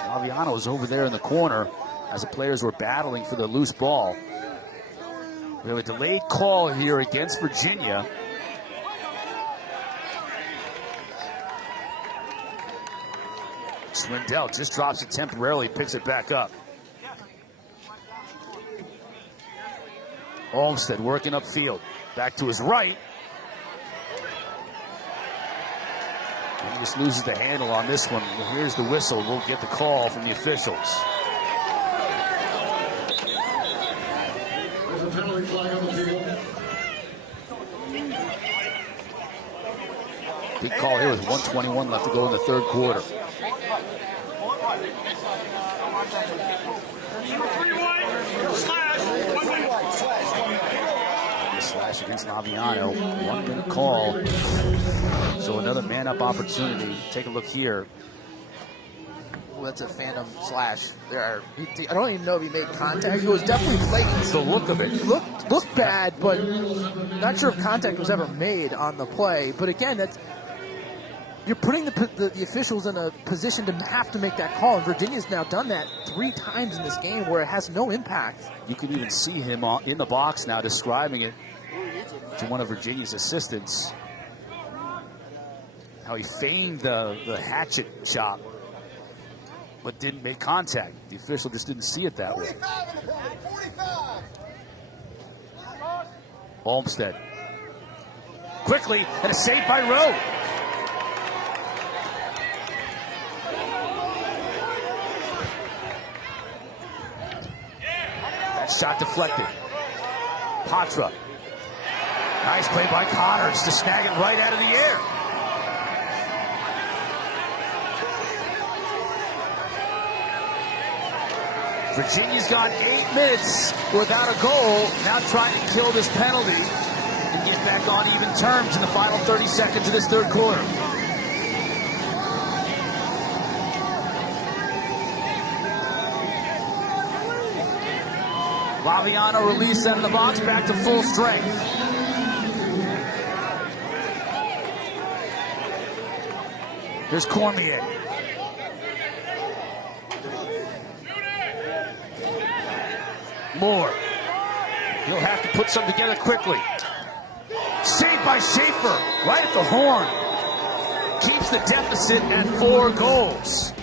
Laviano is over there in the corner as the players were battling for the loose ball. We have a delayed call here against Virginia. Swindell just drops it temporarily, picks it back up. Olmsted working upfield. Back to his right. And he just loses the handle on this one. Here's the whistle. We'll get the call from the officials. There's a penalty flag on the field. Big call here with 1:21 left to go in the third quarter. Slash against Laviano. 1 minute call. So another man-up opportunity. Take a look here. Well, that's a phantom slash. I don't even know if he made contact. He was definitely flaking. The look of it. Looked bad, but not sure if contact was ever made on the play. But again, you're putting the officials in a position to have to make that call. And Virginia's now done that 3 times in this game where it has no impact. You can even see him in the box now describing it to one of Virginia's assistants. How he feigned the hatchet chop, but didn't make contact. The official just didn't see it that way. 45. Olmsted. Quickly, and a save by Rowe. That shot deflected. Patra. Nice play by Connors to snag it right out of the air. Virginia's gone 8 minutes without a goal. Now trying to kill this penalty and get back on even terms in the final 30 seconds of this third quarter. Laviano released out of the box, back to full strength. Here's Cormier. Moore. He'll have to put something together quickly. Saved by Schaefer, right at the horn. Keeps the deficit at 4 goals.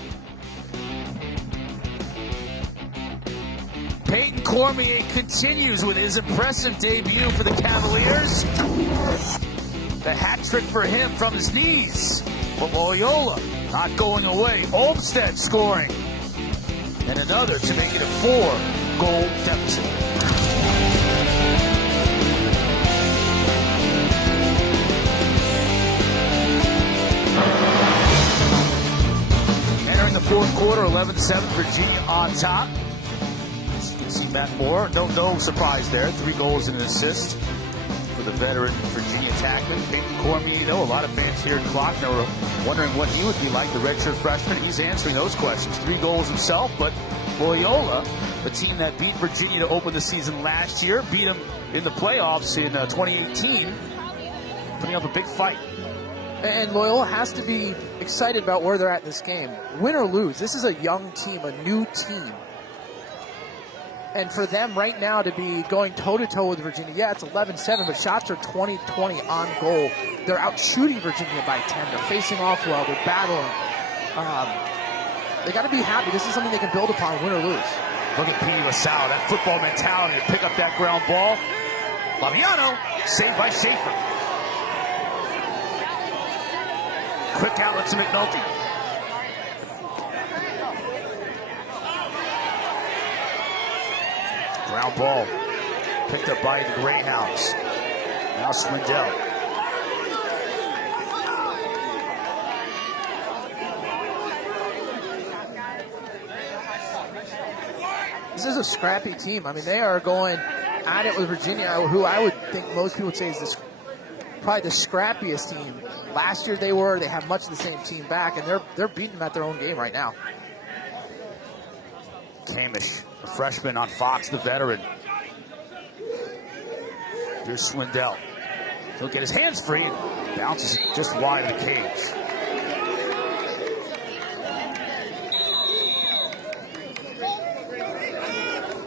Peyton Cormier continues with his impressive debut for the Cavaliers. The hat trick for him from his knees. But Loyola not going away. Olmsted scoring. And another to make it a 4-goal deficit. Entering the fourth quarter, 11-7, Virginia on top. As you can see Matt Moore, no surprise there. 3 goals and an assist for the veteran Virginia attackman. Peyton Cormier, though, a lot of fans here in Klockner were wondering what he would be like, the redshirt freshman. He's answering those questions. 3 goals himself, but Loyola, the team that beat Virginia to open the season last year, beat them in the playoffs in 2018, putting up a big fight. And Loyola has to be excited about where they're at in this game. Win or lose, this is a young team, a new team. And for them right now to be going toe-to-toe with Virginia, yeah, it's 11-7, but shots are 20-20 on goal. They're out shooting Virginia by 10. They're facing off well. They're battling. They got to be happy. This is something they can build upon, win or lose. Look at Petey LaSalle, that football mentality to pick up that ground ball. Laviano, saved by Schaefer. Quick outlet to McNulty. Ground ball picked up by the Greyhounds. Now Swindell. This is a scrappy team. I mean, they are going at it with Virginia, who I would think most people would say is probably the scrappiest team. Last year they have much of the same team back, and they're beating them at their own game right now. Kamish, a freshman on Fox, the veteran. Here's Swindell. He'll get his hands free and bounces just wide of the cage.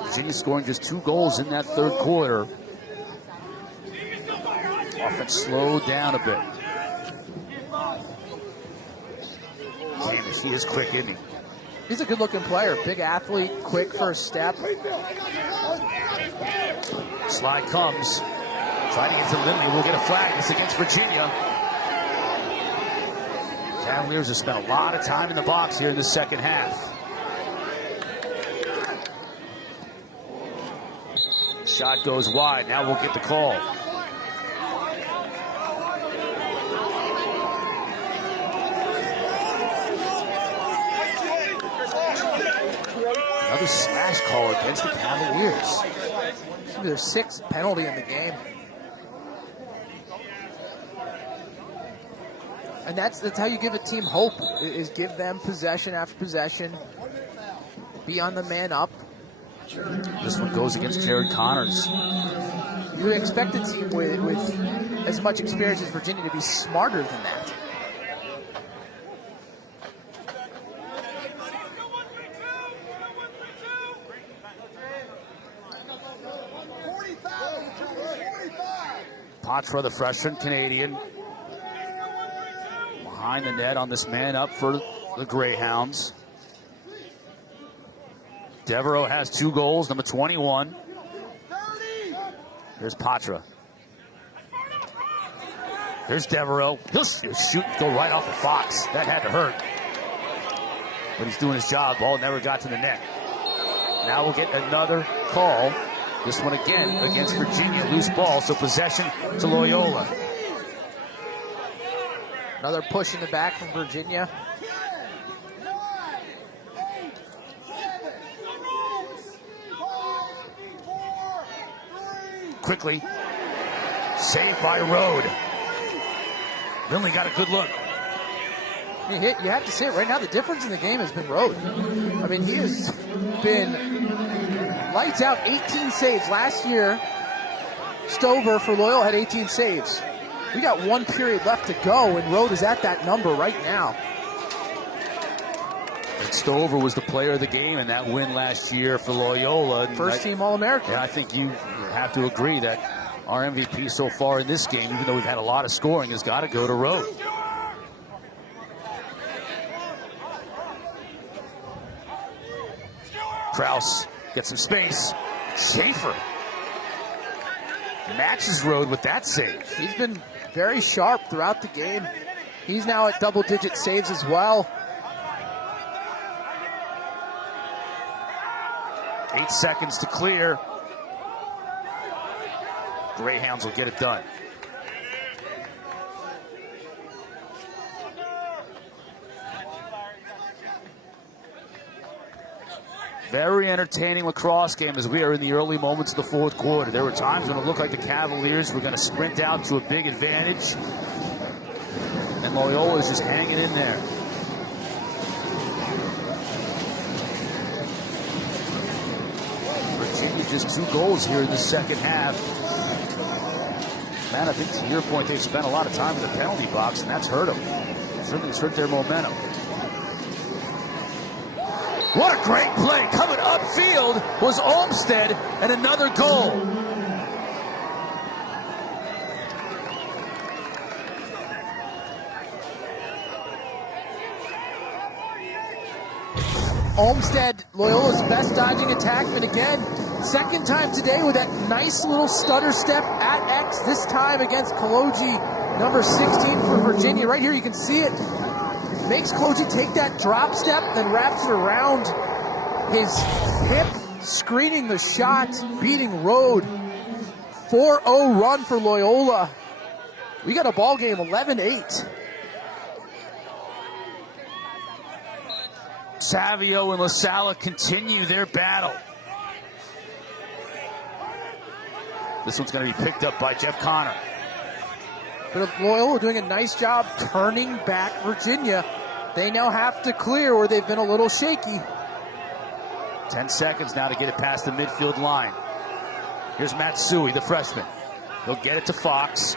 Virginia scoring just 2 goals in that third quarter. Offense slowed down a bit. Hamish, he is quick, isn't he? He's a good-looking player. Big athlete, quick first step. Slide comes. Trying to get to Lindley. We'll get a flag. This against Virginia. Cavaliers have spent a lot of time in the box here in the second half. Shot goes wide. Now we'll get the call. Another smash call against the Cavaliers. Their 6th penalty in the game. And that's how you give a team hope, is give them possession after possession. Be on the man up. This one goes against Jared Connors. You would expect a team with as much experience as Virginia to be smarter than that. Patra, the freshman Canadian, behind the net on this man up for the Greyhounds. Devereaux has 2 goals, number 21. Here's Patra. Here's Devereaux. He'll shoot, go right off the Fox. That had to hurt. But he's doing his job. Ball never got to the net. Now we'll get another call. This one again against Virginia. Loose ball, so possession to Loyola. Another push in the back from Virginia. Quickly. Saved by Rode. Lindley got a good look. You have to say it right now, the difference in the game has been Rode. I mean, he has been lights out, 18 saves. Last year, Stover for Loyola had 18 saves. We got 1 period left to go, and Rode is at that number right now. And Stover was the player of the game in that win last year for Loyola. First team All-American. And I think you have to agree that our MVP so far in this game, even though we've had a lot of scoring, has got to go to Rode. Kraus gets some space. Schaefer matches Rode with that save. He's been very sharp throughout the game. He's now at double-digit saves as well. 8 seconds to clear. Greyhounds will get it done. Very entertaining lacrosse game as we are in the early moments of the 4th quarter. There were times when it looked like the Cavaliers were going to sprint out to a big advantage. And Loyola is just hanging in there. Virginia just 2 goals here in the second half. Man, I think to your point, they've spent a lot of time in the penalty box, and that's hurt them. Certainly has hurt their momentum. What a great play. Coming upfield was Olmstead, and another goal. Olmstead, Loyola's best dodging attackman again. Second time today with that nice little stutter step at X, this time against Kaloji, number 16 for Virginia. Right here you can see it. Makes Kaloji take that drop step, then wraps it around his hip, screening the shot, beating Rode. 4-0 run for Loyola. We got a ball game, 11-8. Savio and LaSalle continue their battle. This one's going to be picked up by Jeff Connor. But Loyola doing a nice job turning back Virginia. They now have to clear or they've been a little shaky. 10 seconds now to get it past the midfield line. Here's Matsui, the freshman. He'll get it to Fox.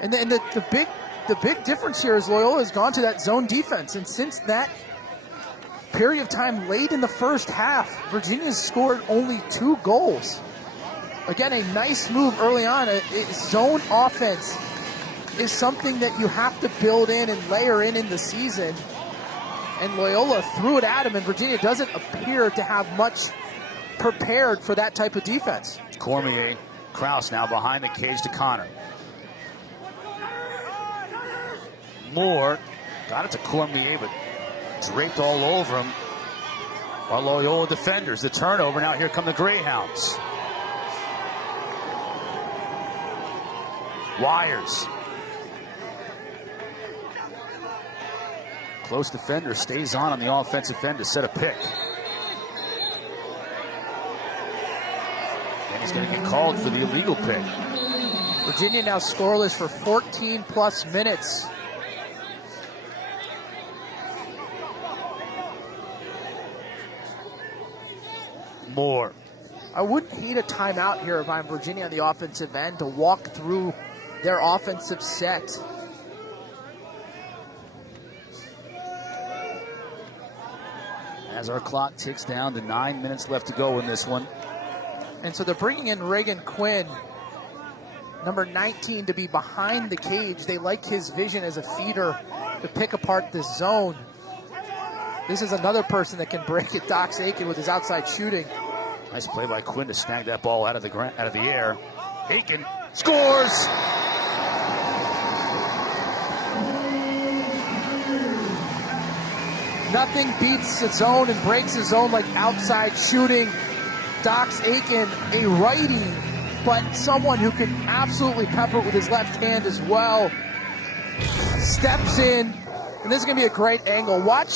And the big difference here is Loyola has gone to that zone defense. And since that period of time late in the first half, Virginia's scored only 2 goals. Again, a nice move early on. Zone offense is something that you have to build in and layer in the season. And Loyola threw it at him, and Virginia doesn't appear to have much prepared for that type of defense. Cormier, Kraus now behind the cage to Connor. Moore got it to Cormier, but draped all over him. While Loyola defenders, the turnover. Now here come the Greyhounds. Wires. Close defender stays on the offensive end to set a pick. And he's going to get called for the illegal pick. Virginia now scoreless for 14 plus minutes. Moore. I wouldn't hate a timeout here if I'm Virginia on the offensive end to walk through their offensive set. As our clock ticks down to 9 minutes left to go in this one. And so they're bringing in Reagan Quinn, number 19, to be behind the cage. They like his vision as a feeder to pick apart the zone. This is another person that can break it. Dox Aiken with his outside shooting. Nice play by Quinn to snag that ball out of the air. Aiken scores! Nothing beats a zone and breaks a zone like outside shooting. Dox Aiken, a righty, but someone who can absolutely pepper it with his left hand as well. Steps in, and this is going to be a great angle. Watch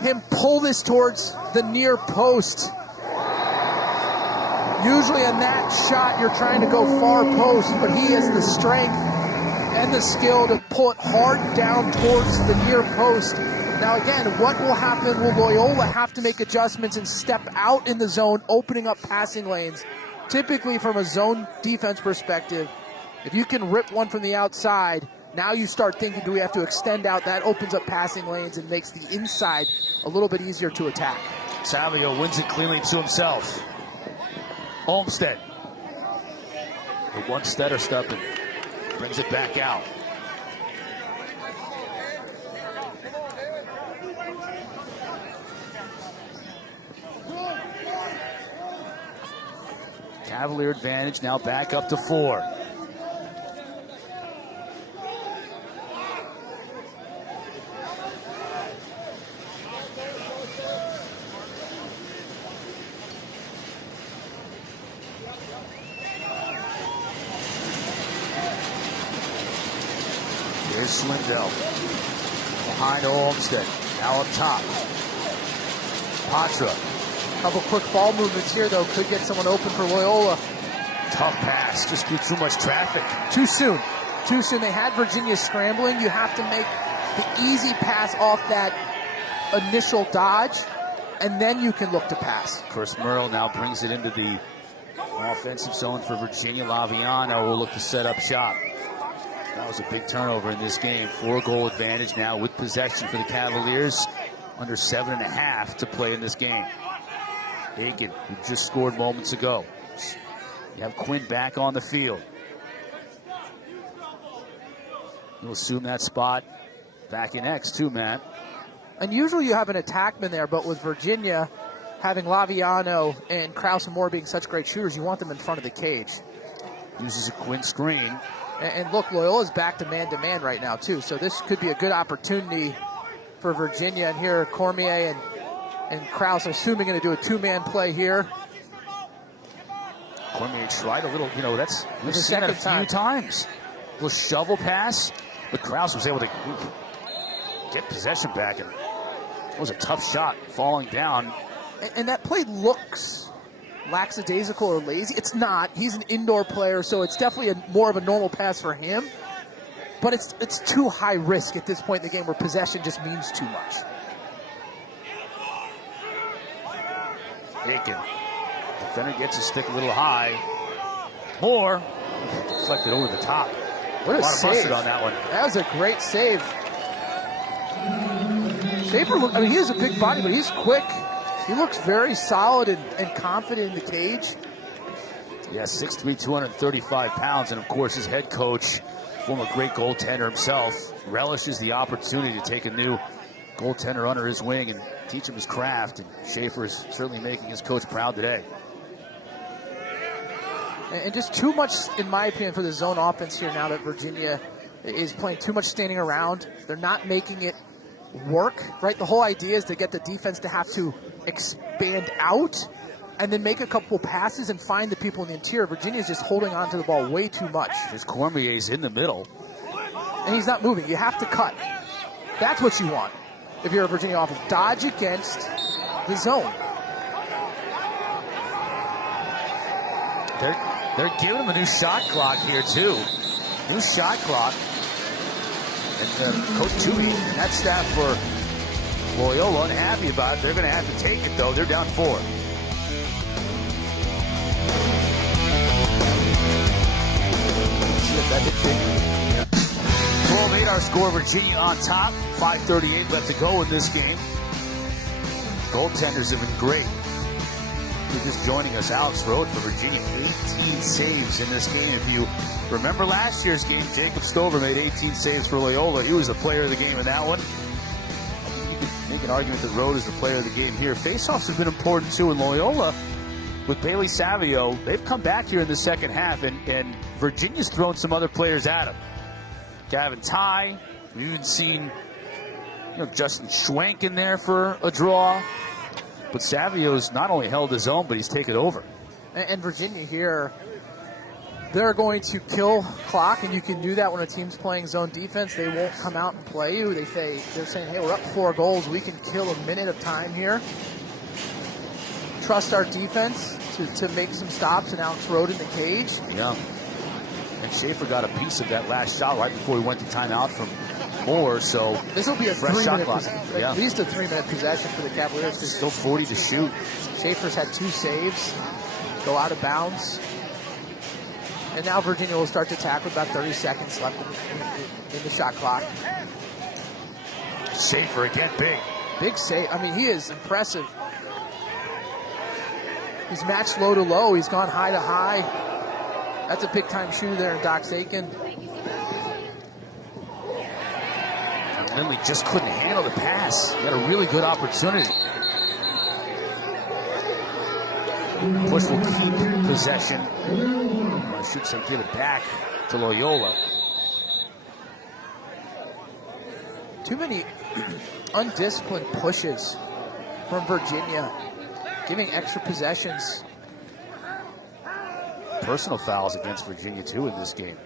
him pull this towards the near post. Usually on that shot, you're trying to go far post, but he has the strength and the skill to pull it hard down towards the near post. Now again, what will happen? Will Loyola have to make adjustments and step out in the zone, opening up passing lanes? Typically from a zone defense perspective, if you can rip one from the outside, now you start thinking, do we have to extend out? That opens up passing lanes and makes the inside a little bit easier to attack. Savio wins it cleanly to himself. Olmstead. The one stutter stepping. Brings it back out. Cavalier advantage now back up to 4. Here's Swindell. Behind Olmstead. Now up top. Patra. Couple quick ball movements here, though, could get someone open for Loyola. Tough pass, just through too much traffic. Too soon. Too soon. They had Virginia scrambling. You have to make the easy pass off that initial dodge, and then you can look to pass. Of course, Merle now brings it into the offensive zone for Virginia. Laviano will look to set up shop. That was a big turnover in this game. 4-goal advantage now with possession for the Cavaliers. Under 7.5 to play in this game. Aiken, who just scored moments ago. You have Quinn back on the field. You'll assume that spot back in X too, Matt. And usually you have an attackman there, but with Virginia having Laviano and Kraus and Moore being such great shooters, you want them in front of the cage. Uses a Quinn screen. And look, Loyola's back to man right now too, so this could be a good opportunity for Virginia. And here Cormier and Kraus, assuming, going to do a 2-man play here. Cormier tried a little, we've seen that a few times. A little shovel pass, but Kraus was able to get possession back, and it was a tough shot falling down. And that play looks lackadaisical or lazy. It's not. He's an indoor player, so it's definitely more of a normal pass for him. But it's too high risk at this point in the game where possession just means too much. Aiken. Defender gets his stick a little high. Moore deflected over the top. What a save. Busted on that one. That was a great save. Schaefer, he is a big body, but he's quick. He looks very solid and confident in the cage. Yeah, 6'3", 235 pounds. And, of course, his head coach, former great goaltender himself, relishes the opportunity to take a new goaltender under his wing and teach him his craft. And Schaefer is certainly making his coach proud today. And just too much, in my opinion, for the zone offense here now that Virginia is playing too much standing around. They're not making it work, right? The whole idea is to get the defense to have to expand out and then make a couple passes and find the people in the interior. Virginia's just holding on to the ball way too much. There's Cormier's in the middle. And he's not moving. You have to cut. That's what you want if you're a Virginia offense. Dodge against the zone. They're giving him a new shot clock here, too. New shot clock. And Coach Toohey and that staff for Loyola unhappy about it. They're going to have to take it, though. They're down 4. That did change. 12-8 our score. Virginia on top. 5:38 left to go in this game. Goaltenders have been great. You're just joining us, Alex Rode for Virginia. 18 saves in this game. If you remember last year's game, Jacob Stover made 18 saves for Loyola. He was the player of the game in that one. You could make an argument that Rode is the player of the game here. Faceoffs have been important, too, in Loyola. With Bailey Savio, they've come back here in the second half, and Virginia's thrown some other players at him. Gavin Ty, we've even seen Justin Schwenk in there for a draw. But Savio's not only held his own, but he's taken over. And Virginia here, they're going to kill clock, and you can do that when a team's playing zone defense. They won't come out and play you. They're saying, hey, we're up 4 goals. We can kill a minute of time here. Trust our defense to make some stops, and Alex Rode in the cage. Yeah. And Schaefer got a piece of that last shot right before he went to timeout from Moore, so this will be a fresh shot clock. Yeah. At least a 3-minute possession for the Cavaliers. Still 40 to shoot. Schaefer's had 2 saves, go out of bounds. And now Virginia will start to attack with about 30 seconds left in the shot clock. Schaefer again, big. Big save. I mean, he is impressive. He's matched low to low. He's gone high to high. That's a big-time shooter there in Doc Sakin. Lindley just couldn't handle the pass. He had a really good opportunity. Bush will keep possession. I should say give it back to Loyola. Too many undisciplined pushes from Virginia, giving extra possessions. Personal fouls against Virginia, too, in this game.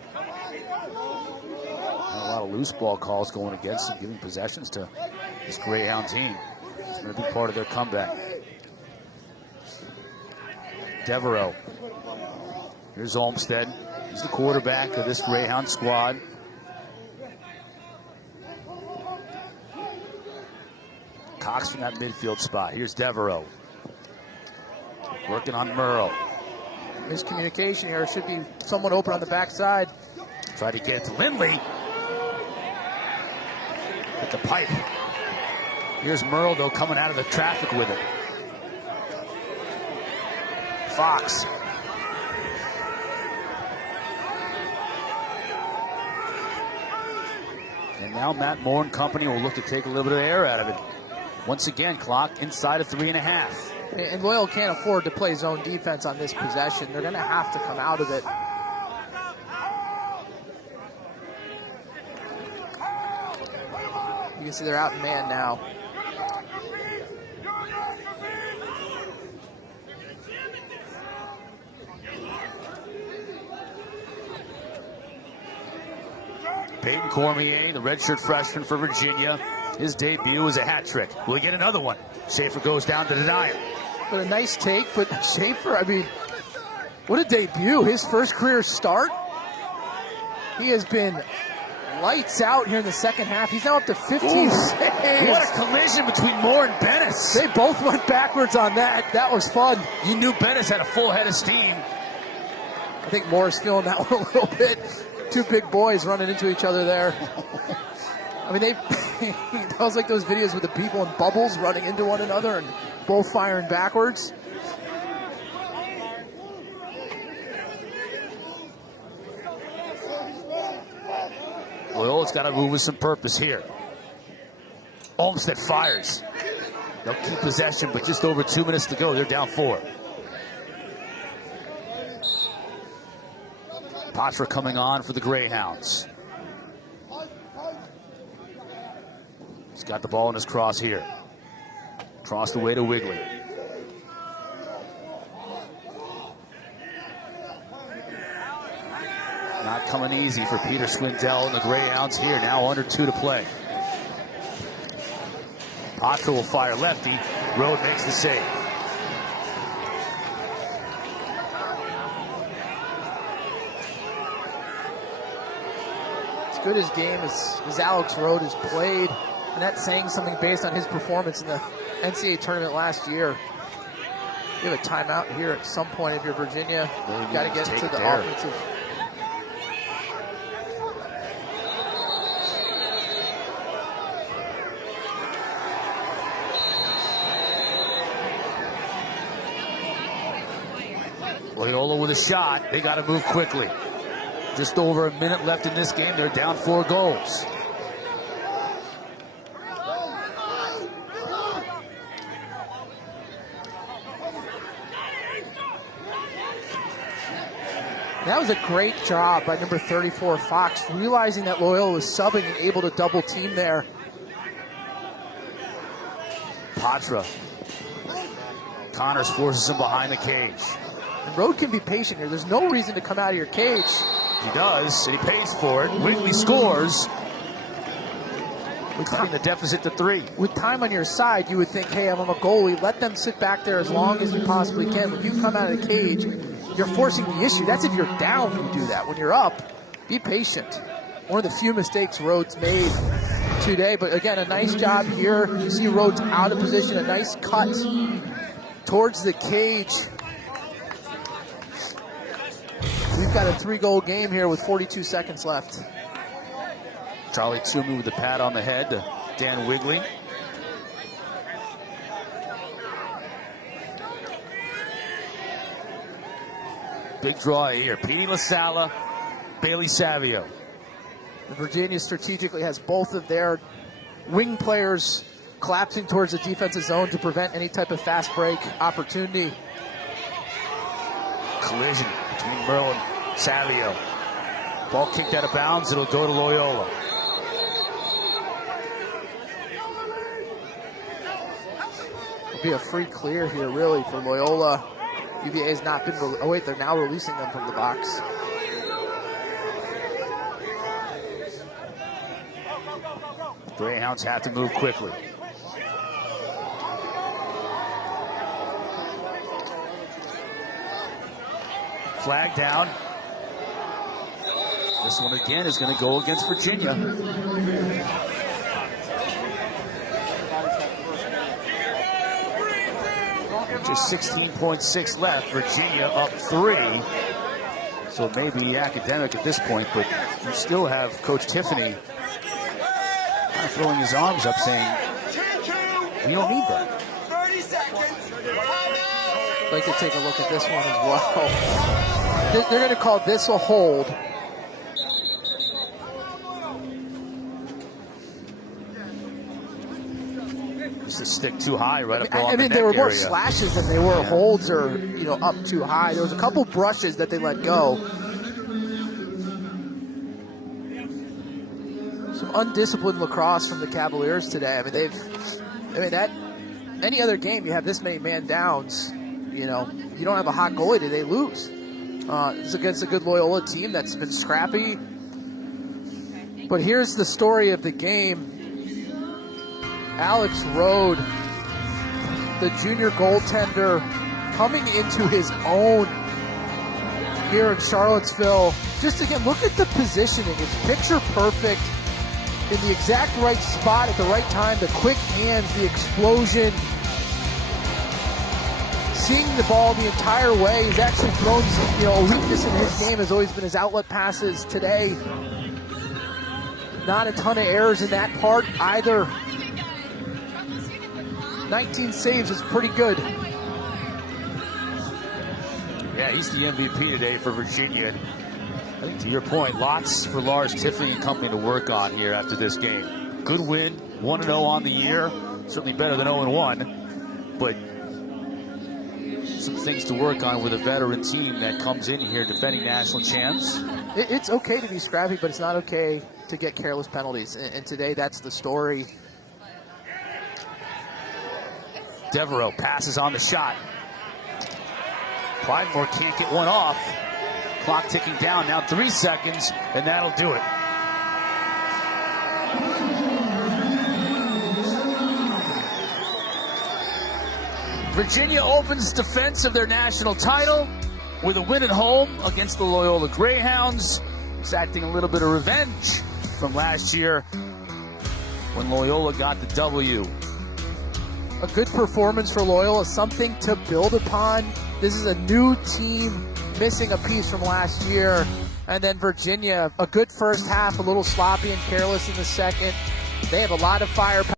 A lot of loose ball calls going against them, giving possessions to this Greyhound team. It's going to be part of their comeback. Devereaux. Here's Olmstead. He's the quarterback of this Greyhound squad. Cox from that midfield spot. Here's Devereaux. Working on Merle. Miscommunication here. Should be someone open on the backside. Try to get it to Lindley. At the pipe. Here's Merle, though, coming out of the traffic with it. Fox. And now Matt Moore and company will look to take a little bit of air out of it. Once again, clock inside of 3.5. And Loyola can't afford to play zone defense on this possession. They're going to have to come out of it. You can see they're out in man now. Peyton Cormier, the redshirt freshman for Virginia. His debut is a hat trick. Will he get another one? Schaefer goes down to deny it. But a nice take, but Schaefer, I mean, what a debut. His first career start. He has been lights out here in the second half. He's now up to 15 saves. What a collision between Moore and Bennis. They both went backwards on that. That was fun. You knew Bennis had a full head of steam. I think Moore's feeling that one a little bit. Two big boys running into each other there. I mean, that was like those videos with the people in bubbles running into one another and both firing backwards. Loyola's got to move with some purpose here. Olmsted fires. They'll keep possession, but just over 2 minutes to go. They're down 4. Patra coming on for the Greyhounds. He's got the ball in his cross here. Cross the way to Wigley. Not coming easy for Peter Swindell and the Greyhounds here. Now under 2 to play. Patra will fire lefty. Rode makes the save. As good as game as Alex Rode has played, and that's saying something based on his performance in the NCAA tournament last year. You have a timeout here at some point if you're Virginia. You've got to get to the offensive. Loyola with a shot. They got to move quickly. Just over a minute left in this game. They're down 4 goals. That was a great job by number 34, Fox, realizing that Loyola was subbing and able to double team there. Patra. Connors forces him behind the cage. And Rode can be patient here. There's no reason to come out of your cage. He does, and he pays for it. Wigley scores. Cutting the deficit to 3. With time on your side, you would think, hey, I'm a goalie. Let them sit back there as long as you possibly can. When you come out of the cage, you're forcing the issue. That's if you're down, you do that. When you're up, be patient. One of the few mistakes Rhodes made today. But again, a nice job here. You see Rhodes out of position. A nice cut towards the cage. We've got a 3-goal game here with 42 seconds left. Charlie Toomey with the pat on the head to Dan Wigley. Big draw here. Petey LaSala, Bailey Savio. Virginia strategically has both of their wing players collapsing towards the defensive zone to prevent any type of fast break opportunity. Collision between Merle and Savio. Ball kicked out of bounds. It'll go to Loyola. It'll be a free clear here, really, for Loyola. UVA has not been. Oh wait, they're now releasing them from the box. Greyhounds have to move quickly. Flag down. This one again is going to go against Virginia. Just 16.6 left. Virginia up 3. So it may be academic at this point, but you still have Coach Tiffany kind of throwing his arms up saying, we don't need that. 30 seconds. I'd like to take a look at this one as well. They're going to call this a hold. Just a stick too high right up I mean, there were more slashes than they were holds or, up too high. There was a couple brushes that they let go. Some undisciplined lacrosse from the Cavaliers today. That any other game you have this many man downs, you don't have a hot goalie, they lose. It's against a good Loyola team that's been scrappy. But here's the story of the game. Alex Rode, the junior goaltender, coming into his own here in Charlottesville. Just again, look at the positioning. It's picture perfect, in the exact right spot at the right time. The quick hands, the explosion. Seeing the ball the entire way. He's actually thrown some, a weakness in his game has always been his outlet passes. Today, not a ton of errors in that part either. 19 saves is pretty good. Yeah, he's the MVP today for Virginia. I think to your point, lots for Lars Tiffany and company to work on here after this game. Good win, 1-0 on the year. Certainly better than 0-1, but some things to work on with a veteran team that comes in here defending national champs. It's okay to be scrappy, but it's not okay to get careless penalties. And today, that's the story. Devereaux passes on the shot. Clydemore can't get one off. Clock ticking down, now 3 seconds, and that'll do it. Virginia opens defense of their national title with a win at home against the Loyola Greyhounds. Exacting a little bit of revenge from last year when Loyola got the W. A good performance for Loyola, something to build upon. This is a new team missing a piece from last year. And then Virginia, a good first half, a little sloppy and careless in the second. They have a lot of firepower.